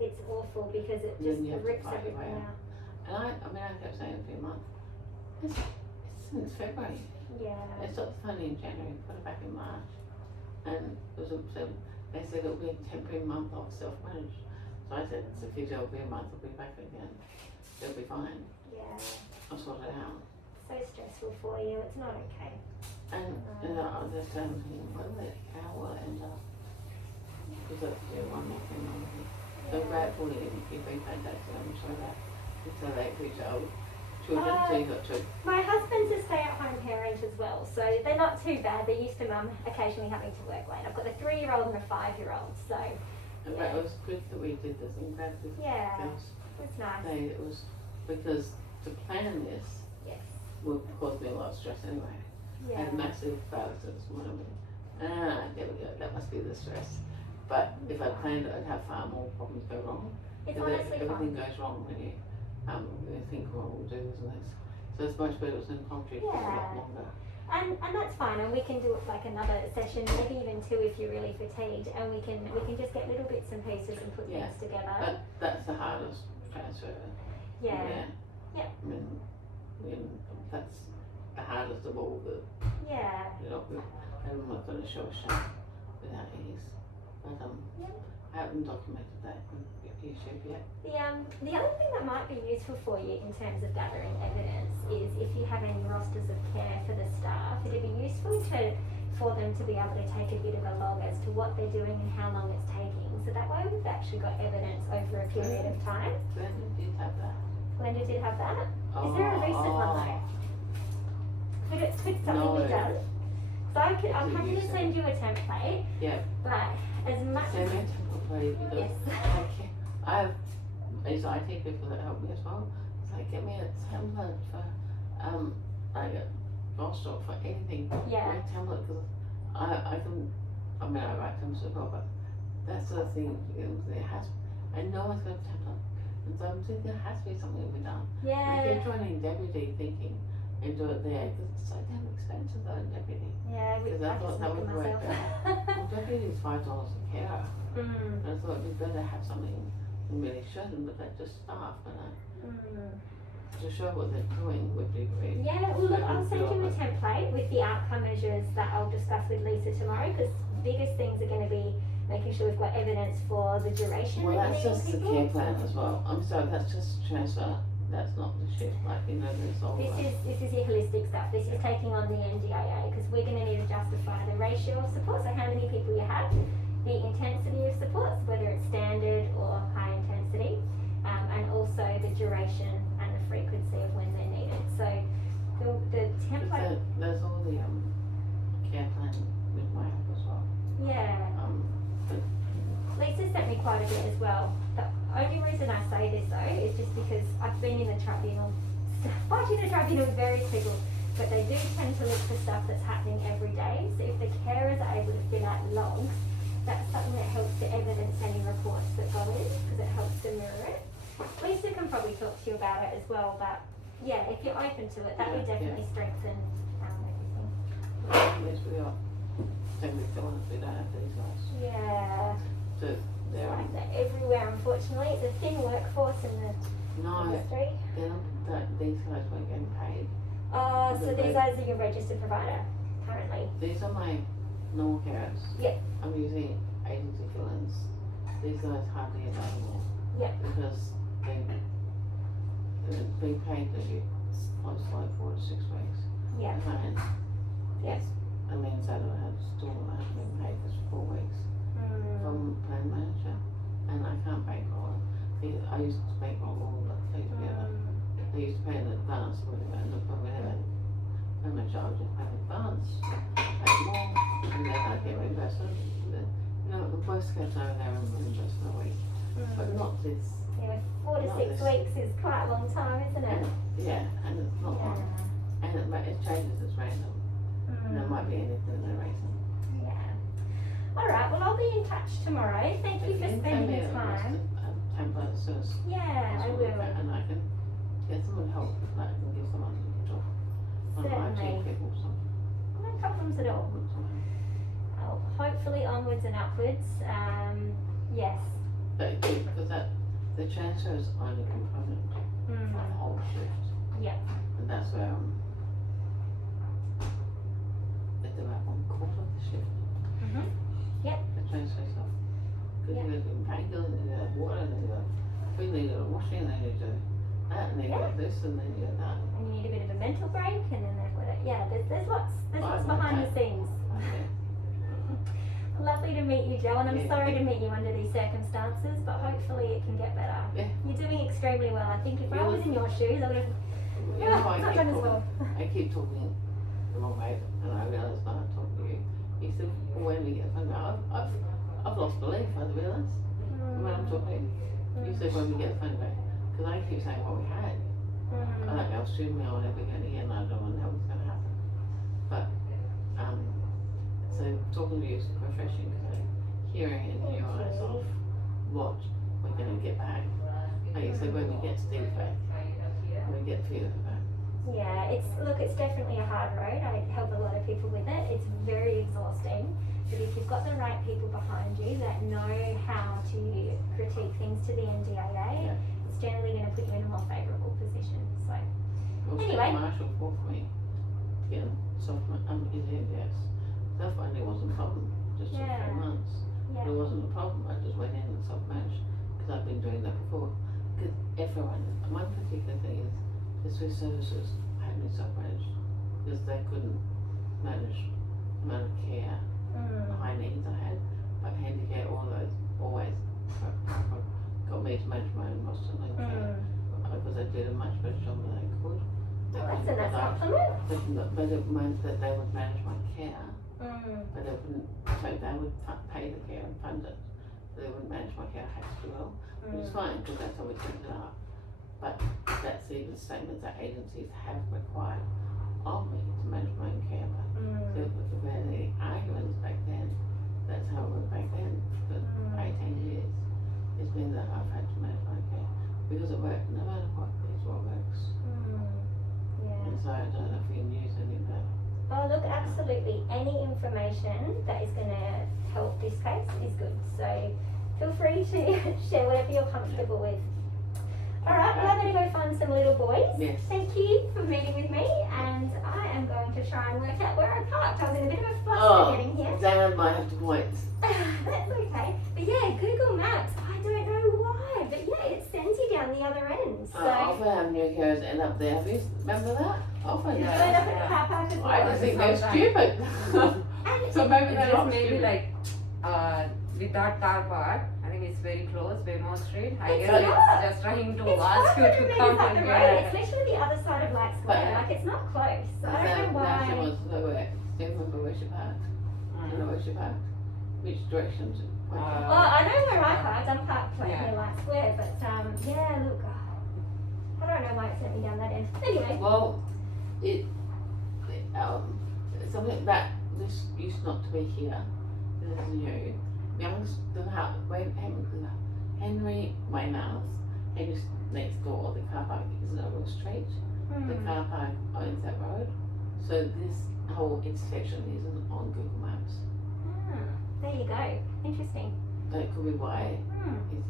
It's awful because it Then just you have to rips fight your everything way out. And I kept saying it for a month. It's since February. Yeah. They stopped funding in January, put it back in March. And it was they said it'll be a temporary month of self-managed. So I said, it's a physio, it'll be a month, it'll be back again. It'll be fine. Yeah. I'll sort it out. So stressful for you. It's not okay. And I was just thinking, how will it end up? Because that's one more thing on me. So gratefully, if we paid that to them, so that it's a late result. Children, so you got two. My husband's a stay-at-home parent as well, so they're not too bad. They're used to mum occasionally having to work late. I've got a 3-year-old and a 5-year-old, so And it was good that we did this and glad this. yeah, it's nice. It was because to plan this Yes. would cause me a lot of stress anyway. I Yeah. had massive failures this morning. There we go, that must be the stress. But if I planned it, I'd have far more problems go wrong. It's Because honestly everything fun. goes wrong when you think, well, we'll do this and this. So it's much better it's impromptu for a lot Yeah. longer. And that's fine, and we can do it like another session, maybe even 2 if you're really fatigued, and we can just get little bits and pieces and put Yeah. things together. But that's the hardest transfer. Yeah. Yeah. I mean, that's the hardest of all the, Yeah. you know, I'm not going to show a shape without ease. But Yeah. I haven't documented that on YouTube yet. The other thing that might be useful for you in terms of gathering evidence is if you have any rosters of care for the staff, it'd be useful for them to be able to take a bit of a log as to what they're doing and how long it's taking. So that way we've actually got evidence over a period of time. Glenn did have that. Glenda did have that. Is there a recent one though? Could something be done? So I'm happy to send you a template, Yeah. but as much Send as me a template, please, because yes. I have these IT people that help me as well. So get me a template for like a roster for anything. Yeah. A template because I can. I mean, I write them as well, but that's the thing. There has, and no one's got a template, and so I'm thinking there has to be something to be done. I Yeah. keep joining deputy thinking and do it there because it's so damn expensive though, deputy. Yeah, Because I I thought just that look would at work myself. Well, deputy is $5 a carer. Mm. And I thought it'd be better to have something, and really shouldn't, but they're just staff, to show what they're doing would be great. Yeah, well look, I'll send you a template with the outcome measures that I'll discuss with Lisa tomorrow, because biggest things are going to be making sure we've got evidence for the duration Well, that that's you're just the needing care people. plan as well. I'm sorry, that's just transfer. That's not the shift, like, there's all This that. is your holistic stuff. This is taking on the NDIA, because we're going to need to justify the ratio of support, so how many people you have, the intensity of supports, whether it's standard or high intensity, and also the duration and the frequency of when they're needed. So the template, There's all the care plan with my help as well. yeah. But Lisa sent me quite a bit as well. The only reason I say this though is just because I've been in the tribunal, fighting the tribunal with various people, but they do tend to look for stuff that's happening every day. So if the carers are able to fill out logs, that's something that helps to evidence any reports that go in, because it helps to mirror it. Lisa can probably talk to you about it as well, but yeah, if you're open to it, that would definitely strengthen everything. at least we are, we feel like we don't have these guys. Yeah, So they're, like that everywhere unfortunately. It's a thin workforce in the no, industry. these guys weren't getting paid. So these guys are your registered provider currently. These are my normal carers. Yeah. I'm using agency fill-ins. These guys hardly ever anymore. Yeah. Because they've been paid to be close to like 4 to 6 weeks. Yeah. And Yes. it means that I had still have been paid for 4 weeks from plan manager, and I can't bankroll it. I used to bankroll all the things together. They used to pay in advance when we had my child just paid in advance, pay more, and then I get reimbursed. You know, the worst case over there and reimbursed for a week, but not this. Yeah, 4 to 6 weeks is quite a long time, isn't it? Yeah, and it's not long, and it changes, it's random. And there might be anything in the reason. Yeah. All right. Well, I'll be in touch tomorrow. Thank you for spending the time. Template as soon as Yeah, I will. and I can get someone help. Like I can give someone to talk. One of my Certainly. IT people, No problems at all. Oh, hopefully onwards and upwards. Yes. But because the transfer is only a component of the whole shift. Yep. And that's where they do that 1/4 of the shift. Yep. The transfer stuff. Because you do painkillers, and you do water, and you do food, and you do washing, and then you do that, and then you do this, and then you do that. And you need a bit of a mental break, and then they've got it. Yeah. There's lots like behind the that. scenes. Okay. Lovely to meet you, Joe, and I'm Yeah. sorry to meet you under these circumstances, but hopefully it can get better. Yeah. You're doing extremely well. I think if I Yeah. was in your shoes, I would have You know, not done as well. I keep talking the wrong way, and I realise now I'm talking to you. You said, when we get phone back, I've lost belief, I realise. When I'm talking, you said when we get phone back, because I keep saying what we had. Like I was shooting me on every again, and I don't know what's going to happen. But, so talking to you is refreshing, because I'm hearing in your eyes of what we're going to get back. Like you said, when we get Steve back, we get Peter back. Yeah, it's definitely a hard road. I help a lot of people with it. It's very exhausting. But if you've got the right people behind you that know how to critique things to the NDAA, it's generally going to put you in a more favourable position. So, Anyway. Marshall fought for me to get soft yes. That only wasn't a problem, just for Yeah. 3 months. yeah. It wasn't a problem, I just went in and self-managed, because I've been doing that before. Because everyone, one particular thing is, the Swiss services had me self-managed, because they couldn't manage the amount of care, the high needs I had, but handicare, all those, always got me to manage my own roster and care, because I did a much better job than I could. Well, that's a nice compliment. But it meant that they would manage my care, but they wouldn't, so they would pay the care and fund it. They wouldn't manage my care, I had to do well, which is fine, because that's how we set it up. But that's even statements that agencies have required of me to manage my own care. But there were any arguments back then, that's how it was back then, for 18 years. It's been that I've had to manage my care, because it worked, no matter what, it's what works. Yeah. And so I don't know if you can use any of that. Oh, look, absolutely. Any information that is going to help this case is good. So feel free to share whatever you're comfortable with. All right, well, I'm going to go find some little boys. Yes. Thank you for meeting with me, and I am going to try and work out where I parked. I was in a bit of a fluster getting here. Dan might have to point. That's okay. But yeah, Google Maps, I don't know why, but yeah, it sends you down the other end. So Often have new carers end up there. Have you remember that? Often. you end up at the car park as well. I just think they're Sometimes. stupid. And So maybe It they're just not maybe stupid. like with that car park, I think it's very close, Beaumont Street. I It's guess not. it's just trying to It's ask you 500 to metres come up the and road. get It's literally the other side of Light Square. But- Like, it's not close. So I don't know Now she why. wants to know where. Do you remember where she parked? Do you know where she parked? Which direction? Well, I know where I parked. I'm parked like Yeah. near Light Square, but yeah, look, I don't know why it sent me down that end. Anyway, Well, something that this used not to be here. This is new. Henry Weymouth, Henry's next door, the car park is over a street. The car park owns that road. So this whole intersection isn't on Google Maps. there you go. Interesting. That could be why it is.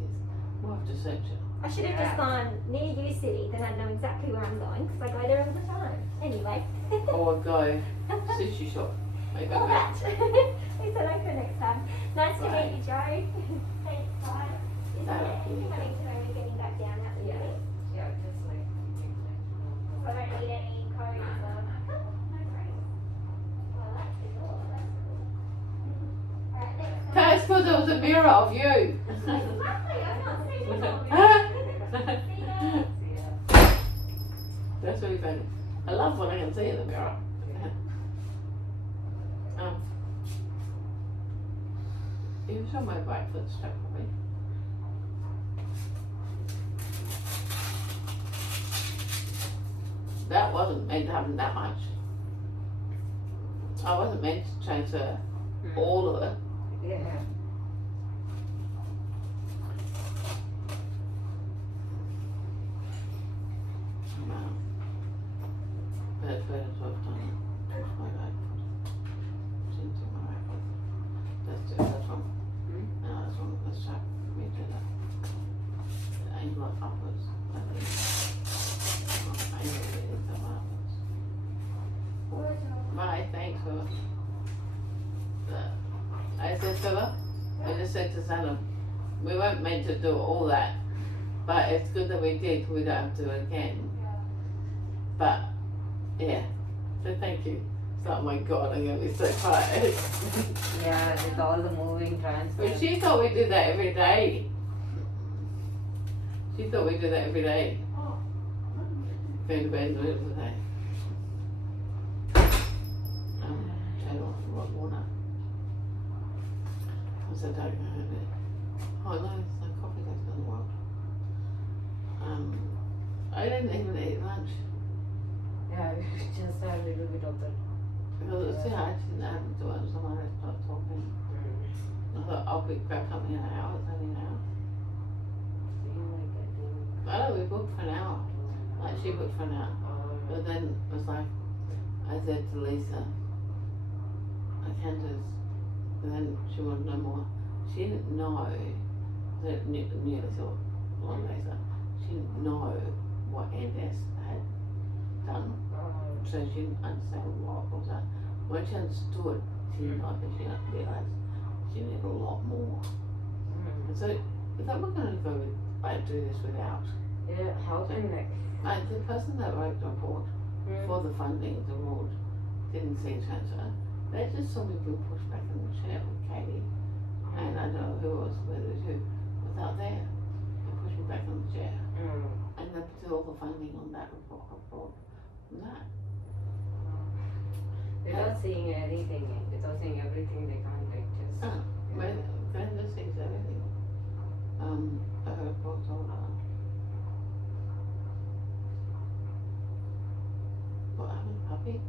We'll have to search it. I should have just gone near U City, then I'd know exactly where I'm going because I go there all the time. Anyway. Or go sushi shop. Maybe All go. that. We said okay next time. Nice to Right. meet you, Joe. Thanks, bye. Is there anything I need to know when getting back down that way? Yeah, just like. So I don't need any codes or. No worries. Well, that's cool. That's cool. Alright, next time. That's because there was a mirror of you. Exactly, I can't see you. See ya. That's really funny. I love when I can see in the mirror. You show my right foot strap for me. That wasn't meant to happen that much. I wasn't meant to transfer all of it. Yeah. That's where it's sort of done. Push my right foot. Into my right foot. That's wrong. No, that's wrong. Let's try me to that. Angle it upwards. I think. Angle it upwards. Bye, thanks for that. I said to her, I just said to Sana, we weren't meant to do all that, but it's good that we did, we don't have to do it again. But, yeah, so thank you. So, oh my God, I'm going to be so tired. Yeah, with all the moving transfer. But she thought we did that every day. She thought we did that every day. Go to bed and do it every day. Turn off the hot water. I said, don't go to bed. Oh no, there's no coffee left in the world. I didn't even eat lunch. Yeah, we just had a little bit of that. Because it's too hard, I didn't have to do it, someone else started talking. I thought, I'll grab something in an hour, it's only an hour. I know, we booked for an hour. Like, she booked for an hour. But then it was like, I said to Lisa, I can't just, and then she wanted to know more. She didn't know that nearly saw long Lisa. She didn't know what NS had done. So she didn't understand what was that. When she understood, she didn't like it, she realised she needed a lot more. And so, I thought we're going to go do this without. Yeah, how can like. The person that wrote the report for the funding of the ward didn't see transfer. They just saw me being pushed back in the chair with Katie. And I don't know who was, whether it was who, without there. They pushed me back in the chair. And they put all the funding on that report. On that. Without seeing anything, without seeing everything, they can't like just. Well, Glenda sees everything. The report's all done. What happened, puppy?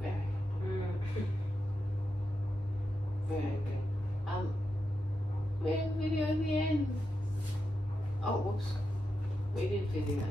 Very happy. Very good. We have video at the end. Oh, whoops. We did video.